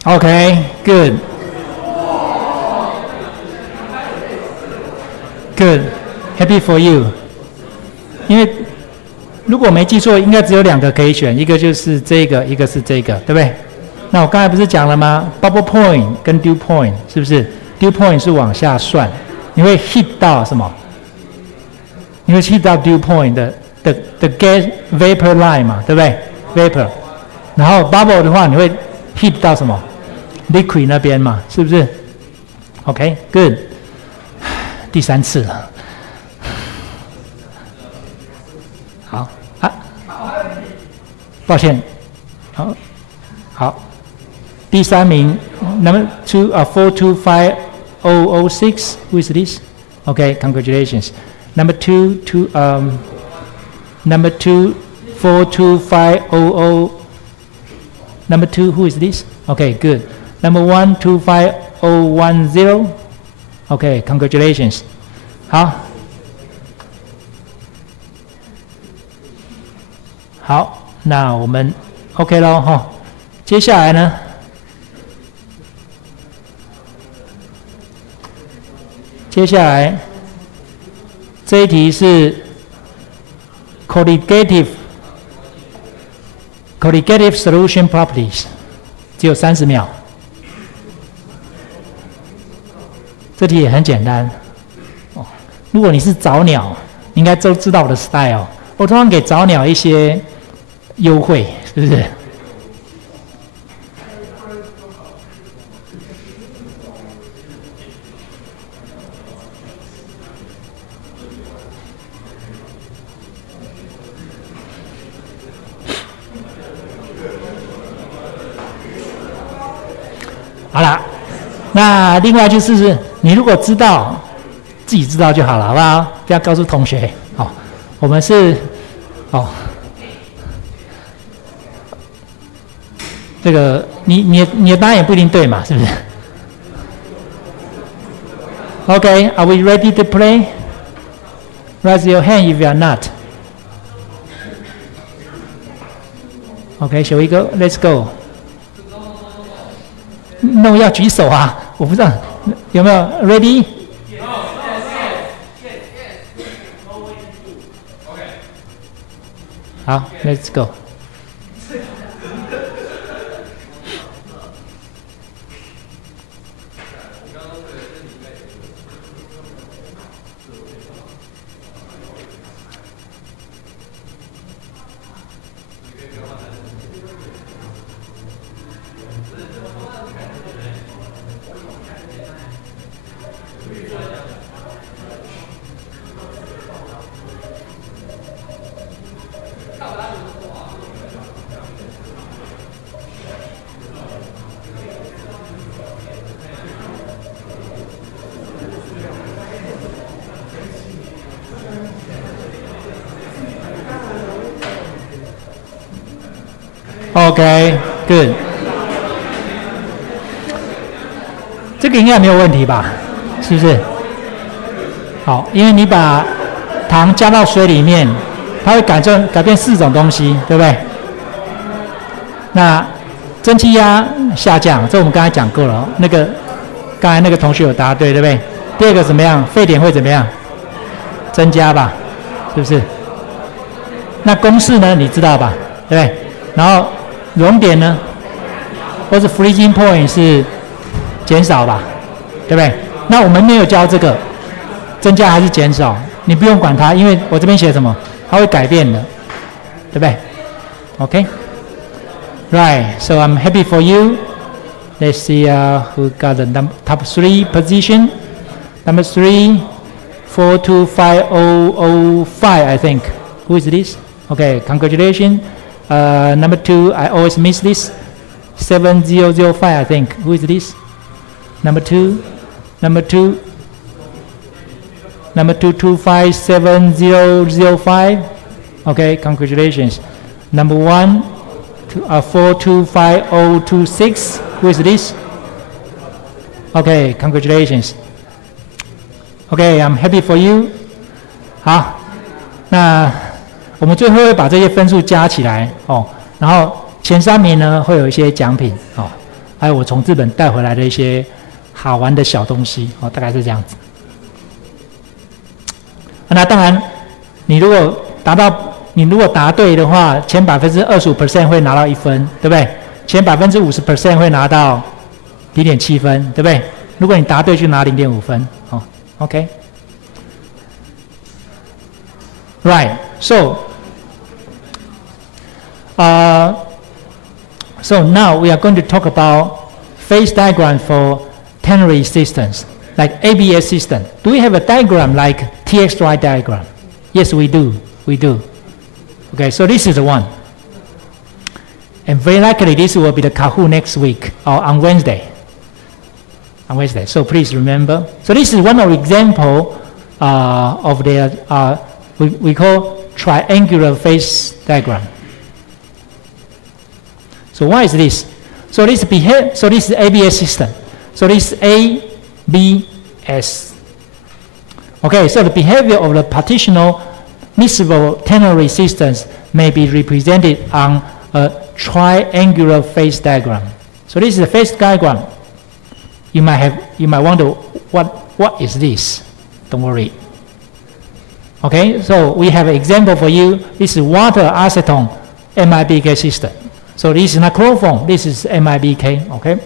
Okay, good. Good. Happy for you. 因为如果我没记错，应该只有2个可以选，一个就是这个，一个是这个，对不对？那我刚才不是讲了吗 ？Bubble point 跟 dew point 是不是 ？Dew point 是往下算，你会 hit 到什么？你会 hit 到 dew point 的 gas vapor line 嘛，对不对 ？Vapor。然后 bubble 的话，你会 hit 到什么 ？liquid 那边嘛，是不是 ？OK, good。第3次了。好啊，抱歉，好，第3名 ，Number 4250006 ，Who is this? Okay, congratulations. Number 2 42500. Number 2, who is this? Okay, good. Number 1 25010. Okay, congratulations. 好，那我们 OK 咯哈。接下来呢？接下来这一题是 colligative solution properties， 只有30秒。这题也很简单。如果你是早鸟，应该都知道我的 style。我通常给早鸟一些优惠，是不是？好了，那另外就是你如果知道，自己知道就好了，好不好？不要告诉同学。好，我们是这个你的答案也不一定对嘛，是不是 ？Okay, are we ready to play? Raise your hand if you are not. Okay, shall we go? Let's go. No 要举手啊！我不知道有没有 ready？好 ，Let's go。OK, good。这个应该没有问题吧？是不是？好，因为你把糖加到水里面，它会改变4种东西，对不对？那蒸汽压下降，这我们刚才讲过了。刚才那个同学有答对，对不对？第二个怎么样？沸点会怎么样？增加吧，是不是？那公式呢？你知道吧？对不对？然后熔点呢，或是 freezing point 是减少吧，对不对？那我们没有教这个增加还是减少，你不用管它，因为我这边写什么，它会改变的，对不对 ？OK, right. So I'm happy for you. Let's see who got the top 3 position. Number 3, 425005, I think. Who is this? Okay, congratulations. Number 2, I always miss this. 7005, I think. Who is this? Number 2, 2570005. Okay, congratulations. Number 1, 425026. Who is this? Okay, congratulations. Okay, I'm happy for you. 好，那我们最后会把这些分数加起来哦，然后前3名呢会有一些奖品哦，还有我从日本带回来的一些好玩的小东西哦，大概是这样子。那当然，你如果答对的话，前25% 会拿到1分，对不对？前50% 会拿到0.7分，对不对？如果你答对，就拿0.5分哦。OK, right. So now we are going to talk about phase diagram for ternary systems, like ABS system. Do we have a diagram like TXY diagram? Yes, we do. We do. Okay, so this is the one. And very likely this will be the Kahoot next week or on Wednesday. So please remember. So this is one of the example of the we call triangular phase diagram. So why is this? So this is ABS system. So this is ABS. Okay, so the behavior of the partitional miscible ternary systems may be represented on a triangular phase diagram. So this is a phase diagram. You might wonder what is this? Don't worry. Okay, so we have an example for you. This is water acetone MIBK system. So this is not chloroform, this is MIBK, okay?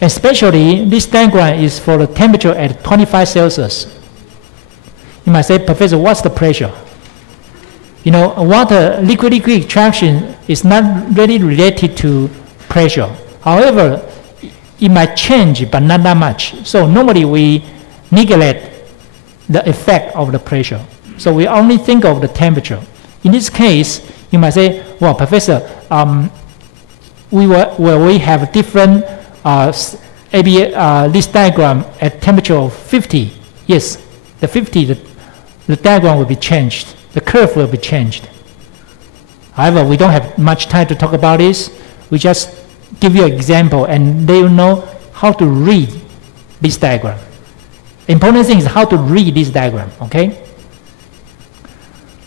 Especially this diagram is for the temperature at 25 Celsius. You might say, Professor, what's the pressure? You know, water liquid-liquid extraction is not really related to pressure. However, it might change, but not that much. So normally we neglect the effect of the pressure. So we only think of the temperature. In this case, you might say, well, Professor, we have different this diagram at temperature of 50. Yes, the 50, the diagram will be changed. The curve will be changed. However, we don't have much time to talk about this. We just give you an example, and they will know how to read this diagram. Important thing is how to read this diagram, okay?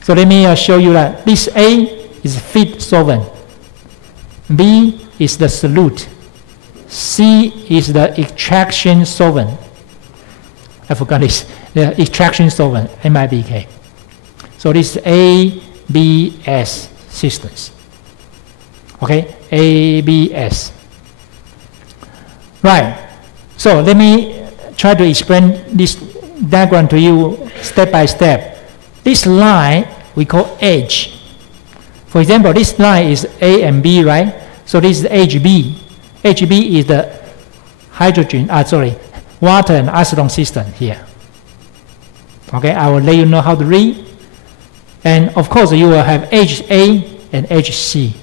So let me show you that this A is feed solvent, B is the solute, C is the extraction solvent. I forgot this, the extraction solvent, MIBK. So this is A, ABS systems. Okay, ABS. Right. So let me try to explain this diagram to you step by step. This line we call edge. For example, this line is A and B, right? So this is edge B. Edge B is the water and acetone system here. Okay, I will let you know how to read. And of course, you will have edge A and edge C.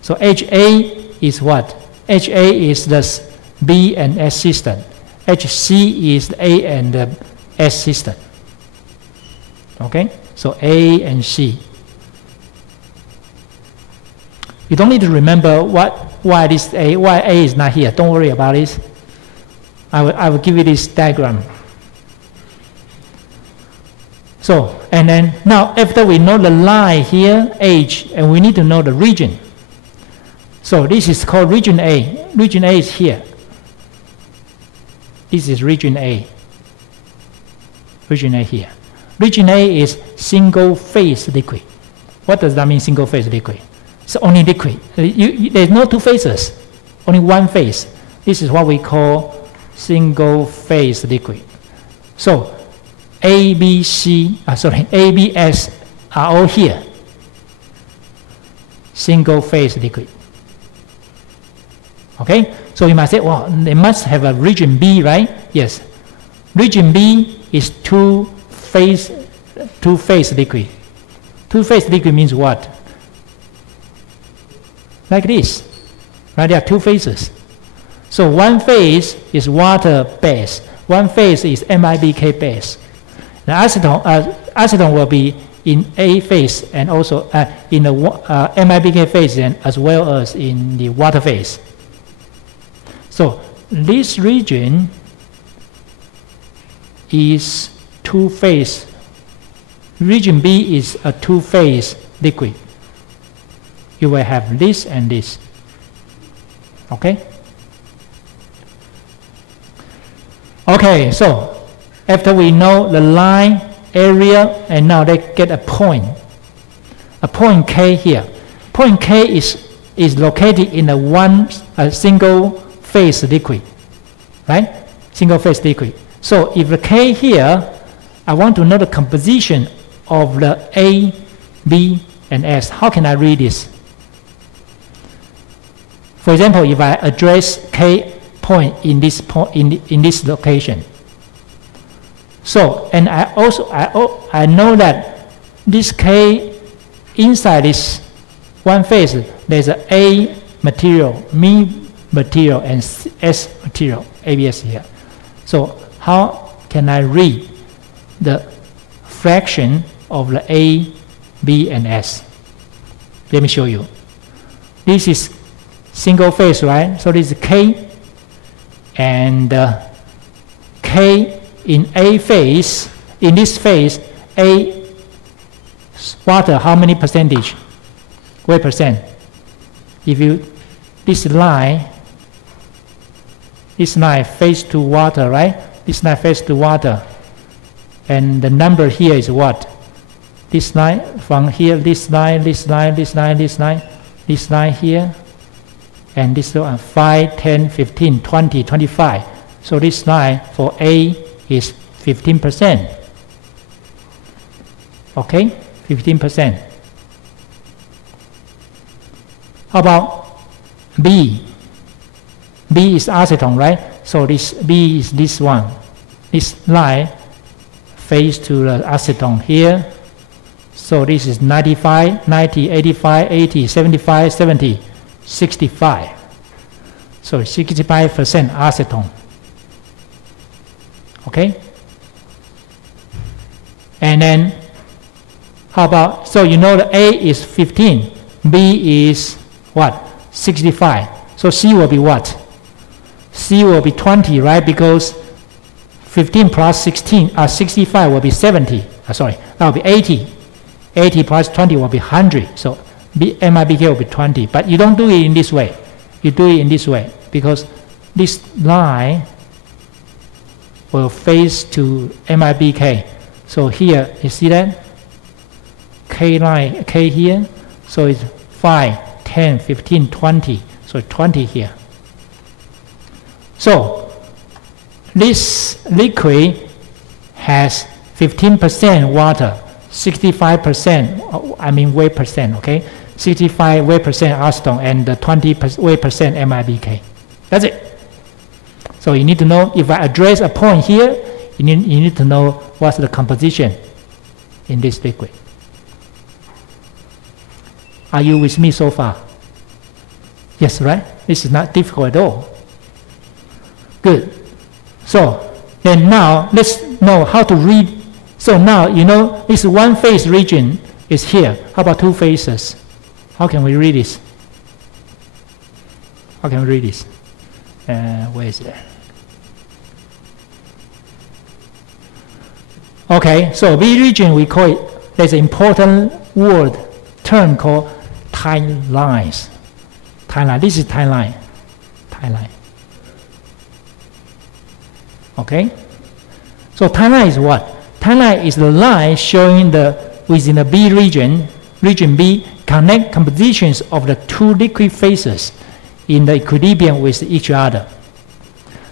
So edge A is what? Edge A is the B and S system. Edge C is the A and the S system. Okay, so A and C. You don't need to remember why this A, why A is not here. Don't worry about it. I will give you this diagram. So, and then now after we know the line here, H, and we need to know the region. So this is called region A. Region A is here. This is region A. Region A here. Region A is single phase liquid. What does that mean, single phase liquid? It's only liquid. There's no two phases, only one phase. This is what we call single phase liquid. So ABS are all here. Single phase liquid. Okay? So you might say, well, they must have a region B, right? Yes. Region B is two phase liquid. Two phase liquid means what? Like this. Right? There are two phases. So one phase is water base. One phase is MIBK base. The acetone will be in A phase and also in the MIBK phase and as well as in the water phase. So this region is two-phase. Region B is a two-phase liquid. You will have this and this. Okay? Okay, so after we know the line, area, and now they get a point K here. Point K is located in a single phase liquid, right? Single phase liquid. So if the K here, I want to know the composition of the A, B, and S. How can I read this? For example, if I address K point in this location. So, and I know that this K inside this one phase, there's an A material, B material, and S material, ABS here. So how can I read the fraction of the A, B, and S? Let me show you. This is single phase, right? So this is K, and K in A phase, in this phase, A water, how many percentage? What percent? If you, this line face to water, right? This line face to water. And the number here is what? This line from here, this line here, and this one, 5, 10, 15, 20, 25. So this line for A is 15%. Okay, 15%. How about B? B is acetone, right? So this B is this one. This line face to the acetone here. So this is 95, 90, 85, 80, 75, 70, 65. So 65% acetone. Okay? And then, how about, so you know the A is 15, B is what? 65. So C will be what? C will be 20, right? Because 15 plus 65 will be 70. Sorry, that will be 80. 80 plus 20 will be 100. So MIBK will be 20. But you don't do it in this way. You do it in this way because this line will face to MIBK. So here, you see that? K line, K here, so it's 5, 10, 15, 20, so 20 here. So this liquid has 15% water, 65%, I mean weight percent, okay? 65 weight percent acetone and 20 weight percent MIBK. That's it. So you need to know, if I address a point here, you need to know what's the composition in this liquid. Are you with me so far? Yes, right? This is not difficult at all. Good. So then now let's know how to read. So now you know this one phase region is here. How about two phases? How can we read this? How can we read this? Where is it? Okay, so B region we call it, there's an important word, term called time lines. Time line, this is time line. Time line. Okay? So time line is what? Time line is the line showing within the B region, region B, connect compositions of the two liquid phases in the equilibrium with each other.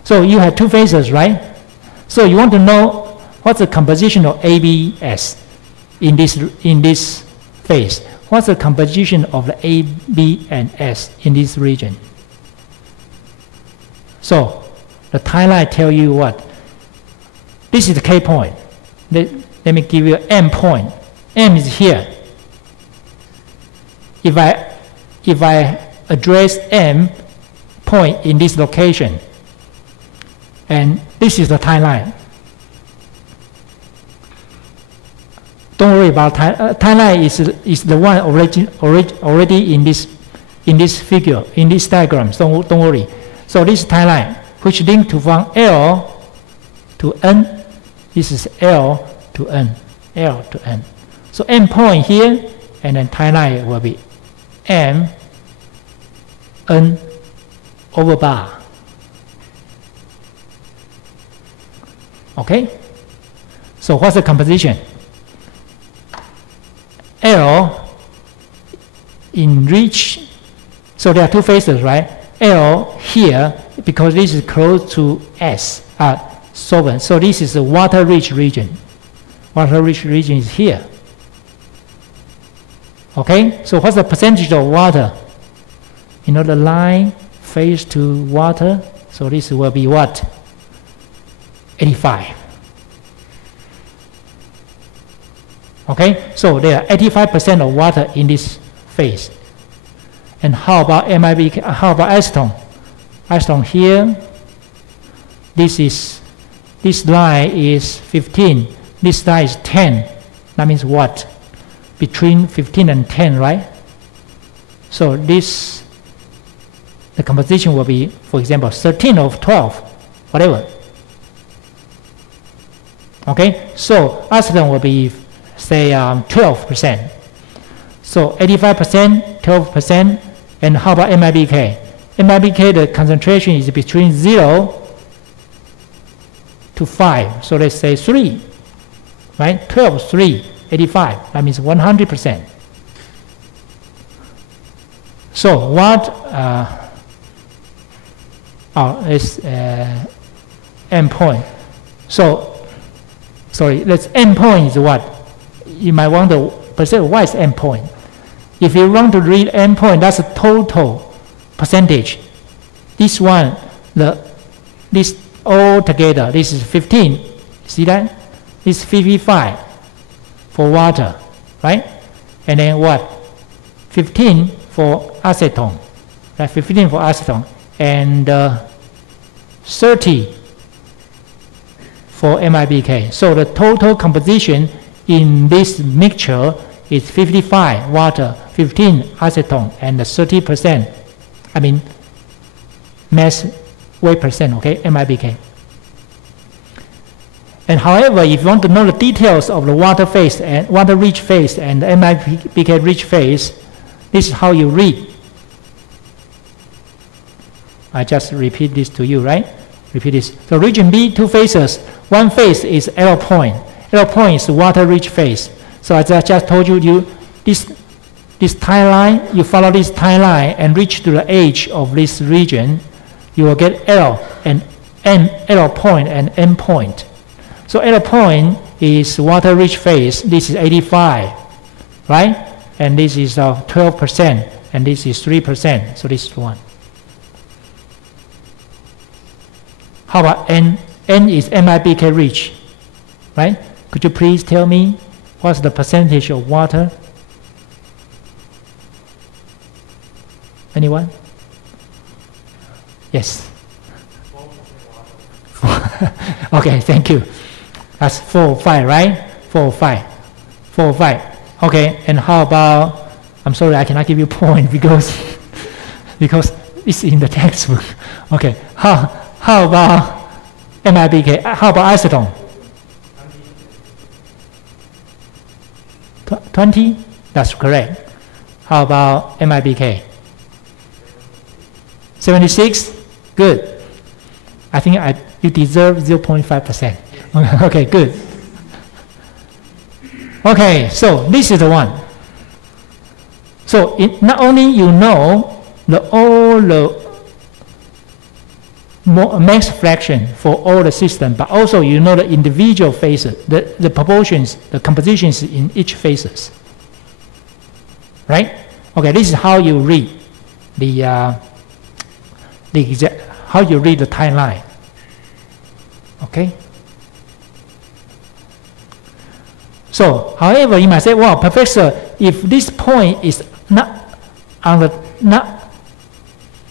So you have two phases, right? So you want to know what's the composition of ABS in this phase? What's the composition of the A, B, and S in this region? So the time line tell you what? This is the K point. Let me give you an M point. M is here. If I address M point in this location, and this is the time line. Don't worry about time line is the one already in this figure, in this diagram. Don't worry. So this time line, which link to from L to N. This is L to N, L to N. So M point here, and then time line will be M N over bar. Okay. So what's the composition? L in reach, so there are two phases, right? L here, because this is close to S, solvent. So this is a water-rich region. Water-rich region is here. Okay, so what's the percentage of water? You know, the line phase to water, so this will be what? 85. Okay, so there are 85% of water in this phase. And how about MIBK? How about acetone? Acetone here. This line is 15. This line is 10. That means what? Between 15 and 10, right? So the composition will be, for example, 13 or 12, whatever. Okay, so acetone will be, say, 12%. So 85%, 12%, and how about MIBK? MIBK, the concentration is between 0 to 5. So let's say 3, right? 12, 3, 85. That means 100%. So what? It's M point. So, sorry, let's M point is what? You might want to perceive what is M point. If you want to read M point, that's a total percentage. This one, this all together, this is 15. See that? This is 55 for water, right? And then what? 15 for acetone, right? 15 for acetone, and 30 for MIBK. So the total composition in this mixture is 55 water, 15 acetone, and 30%, I mean, mass weight percent, okay, MIBK. And however, if you want to know the details of the water phase and water-rich phase and the MIBK-rich phase, this is how you read. I just repeat this to you, right? Repeat this. So region B, two phases. One phase is L point. L point is water-rich phase. So as I just told you, this time line, you follow this time line and reach to the edge of this region, you will get L and L point and M point. So L point is water-rich phase. This is 85, right? And this is 12%, and this is 3%. So this is 1. How about N? N is MIBK rich, right? Could you please tell me what's the percentage of water? Anyone? Yes. Okay, thank you. That's 4 or 5, right? 4 or 5. 4 or 5. Okay, and how about, I'm sorry, I cannot give you a point because it's in the textbook. Okay, how about MIBK? How about acetone? 20? That's correct. How about MIBK? 76? Good. I think you deserve 0.5%. Okay, good. Okay, so this is the one. So not only you know all the mass fraction for all the system, but also you know the individual phases, the proportions, the compositions in each phases. Right? Okay, this is how you read how you read the timeline. Okay? So, however, you might say, well, Professor, if this point is not on the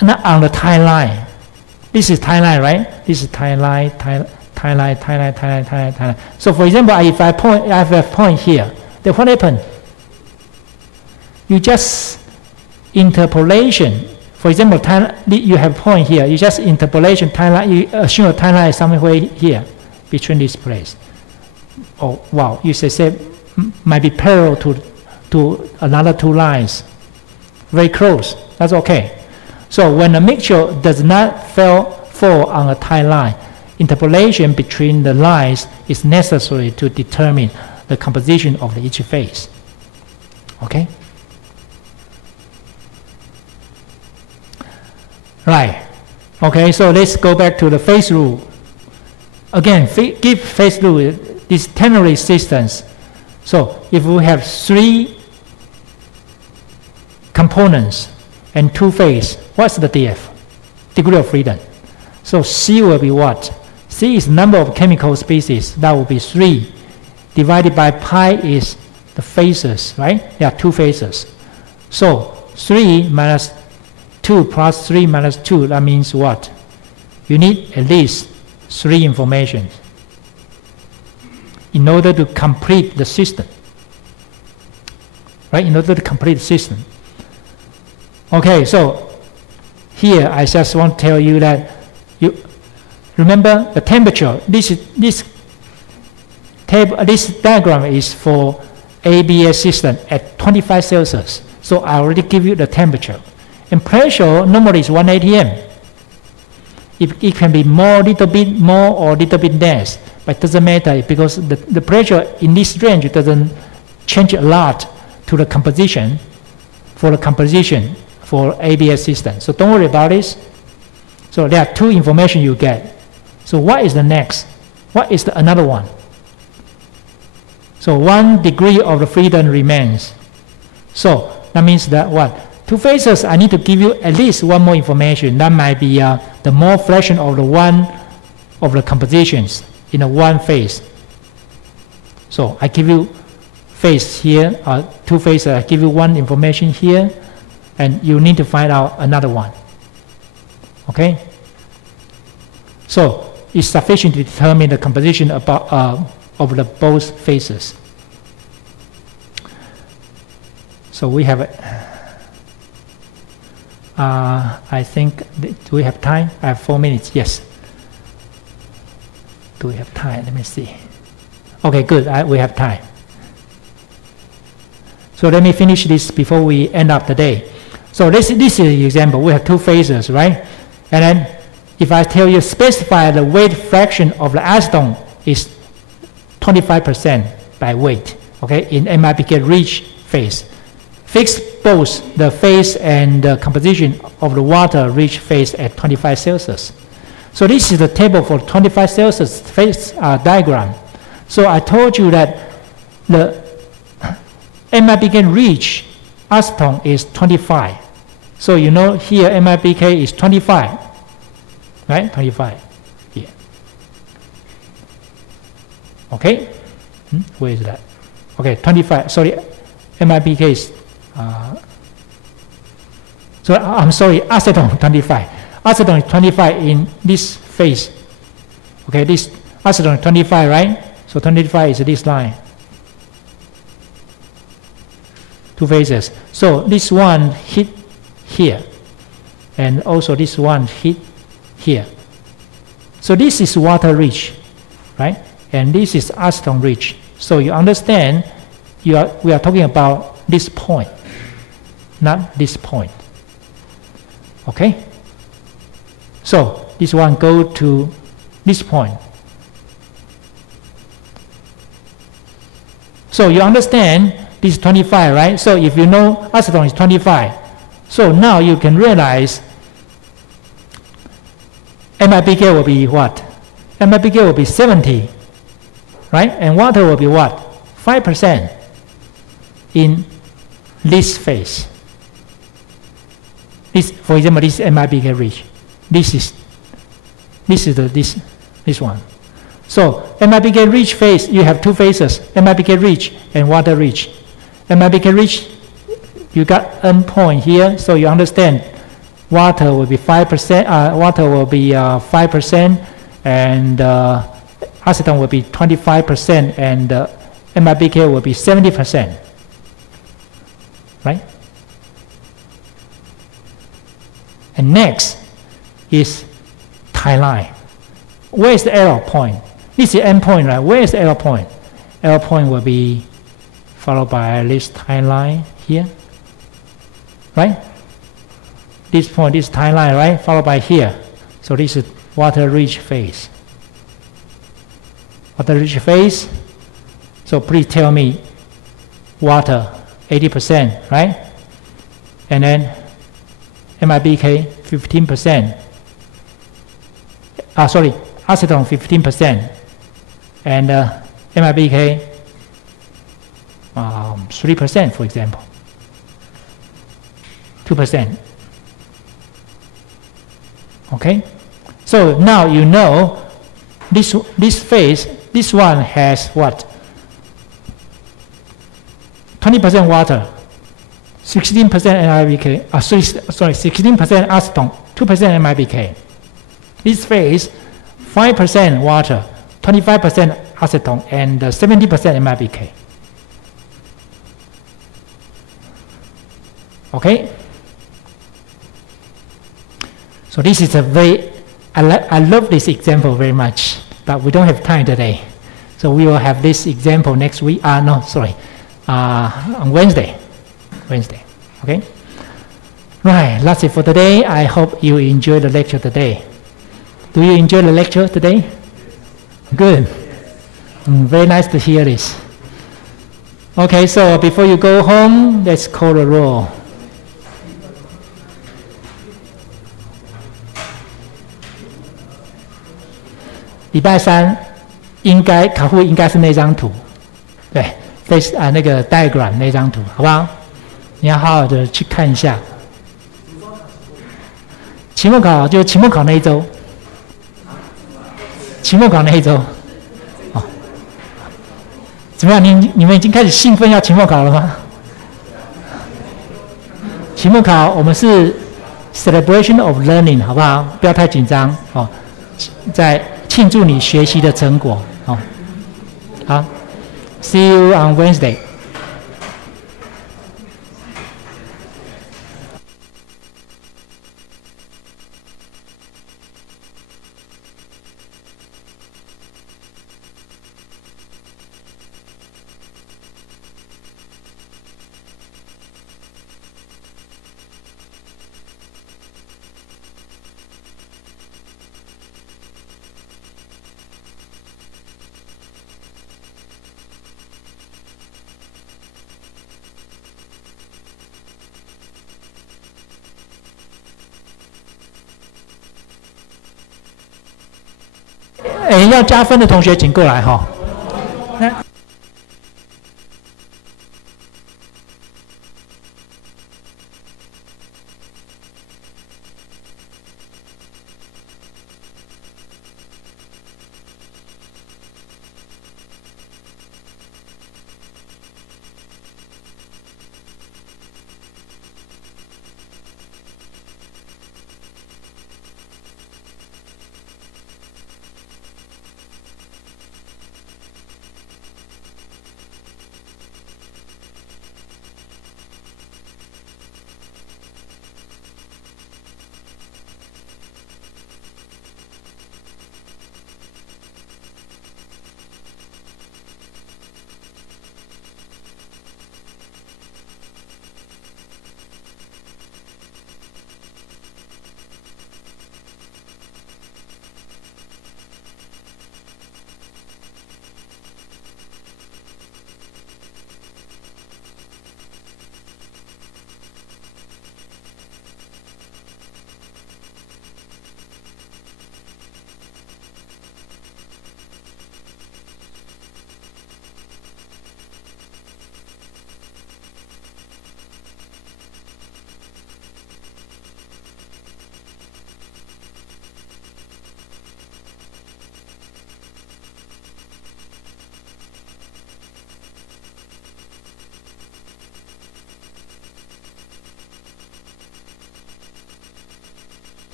timeline, this is timeline, right? This is timeline. So, for example, if I have a point here, then what happened? You just interpolation. For example, you have a point here. You just interpolation timeline. You assume a timeline is somewhere here between this place. Oh wow! You say might be parallel to another 2 lines, very close. That's okay. So when a mixture does not fall on a timeline, interpolation between the lines is necessary to determine the composition of each phase. Okay. Right. Okay, so let's go back to the phase rule. Again, give phase rule this ternary resistance. So if we have 3 components and 2 phases, what's the DF? Degree of freedom. So C will be what? C is number of chemical species. That will be 3. Divided by pi is the phases, right? There are 2 phases. So 3 minus 2 plus 3 minus 2, that means what? You need at least 3 information in order to complete the system. Right? In order to complete the system. Okay, so here I just want to tell you that you remember the temperature. This diagram is for ABS system at 25 Celsius. So I already give you the temperature. And pressure normally is 1 atm. It can be little bit more or little bit less, but it doesn't matter because the pressure in this range doesn't change a lot to the composition for ABS system. So don't worry about this. So there are 2 information you get. So what is the next? What is another one? So 1 degree of the freedom remains. So that means that what? 2 phases, I need to give you at least 1 more information. That might be the more fraction of the compositions in a 1 phase. So I give you phase here, 2 phases, I give you 1 information here, and you need to find out another one. Okay? So it's sufficient to determine the composition of the both phases. So we have I think, do we have time? I have 4 minutes, yes. Do we have time? Let me see. Okay, good, we have time. So let me finish this before we end up the day. So this is the example. We have 2 phases, right? And then if I tell you specify the weight fraction of the acetone is 25% by weight, okay, in MIBK rich phase. Fix both the phase and the composition of the water rich phase at 25 Celsius. So this is the table for 25 Celsius phase diagram. So I told you that the MIBK rich acetone is 25. So you know here MIBK is 25, right? 25 here. Okay, where is that? Okay, 25. Sorry, MIBK is. So I'm sorry, acetone 25. Acetone is 25 in this phase. Okay, this acetone is 25, right? So 25 is this line. Two phases. So this one hit here, and also this one hit here. So this is water rich, right? And this is acetone rich. So you understand, we are talking about this point, not this point. Okay? So this one go to this point. So you understand this is 25, right? So if you know acetone is 25, so now you can realize MIBK will be what? MIBK will be 70, right? And water will be what? 5% in this phase. This, for example, this MIBK rich. This one. So MIBK rich phase, you have two phases, MIBK rich and water rich. MIBK rich, you got N point here, so you understand water will be 5%, water will be 5%, and acetone will be 25%, and MIBK will be 70%. Right? And next is tie line. Where is the arrow point? This is end point, right? Where is the arrow point? Arrow point will be followed by this tie line here. Right? This point, this tie line, right? Followed by here. So this is water rich phase. Water rich phase. So please tell me water 80%, right? And then MIBK 15%. Sorry, acetone 15%. And MIBK 3%, for example. 2%. Okay? So now you know this phase, this one has what? 20% water, 16% MIBK, sorry, 16% acetone, 2% MIBK. This phase, 5% water, 25% acetone, and 70% MIBK. Okay? So this is a very, I love this example very much, but we don't have time today. So we will have this example next week. No, sorry. On Wednesday. Okay? Right, that's it for today. I hope you enjoyed the lecture today. Do you enjoy the lecture today? Good. Very nice to hear this. Okay, so before you go home, let's call the roll.礼拜三考户应该是那张图，对。那个 diagram 那张图，好不好？你要好好的去看一下。期末考就期末考那一周，期末考那一周，哦，怎么样？你们已经开始兴奋要期末考了吗？期末考我们是 celebration of learning， 好不好？不要太紧张哦，在庆祝你学习的成果哦。好。See you on Wednesday. 要加分的同学请过来哈。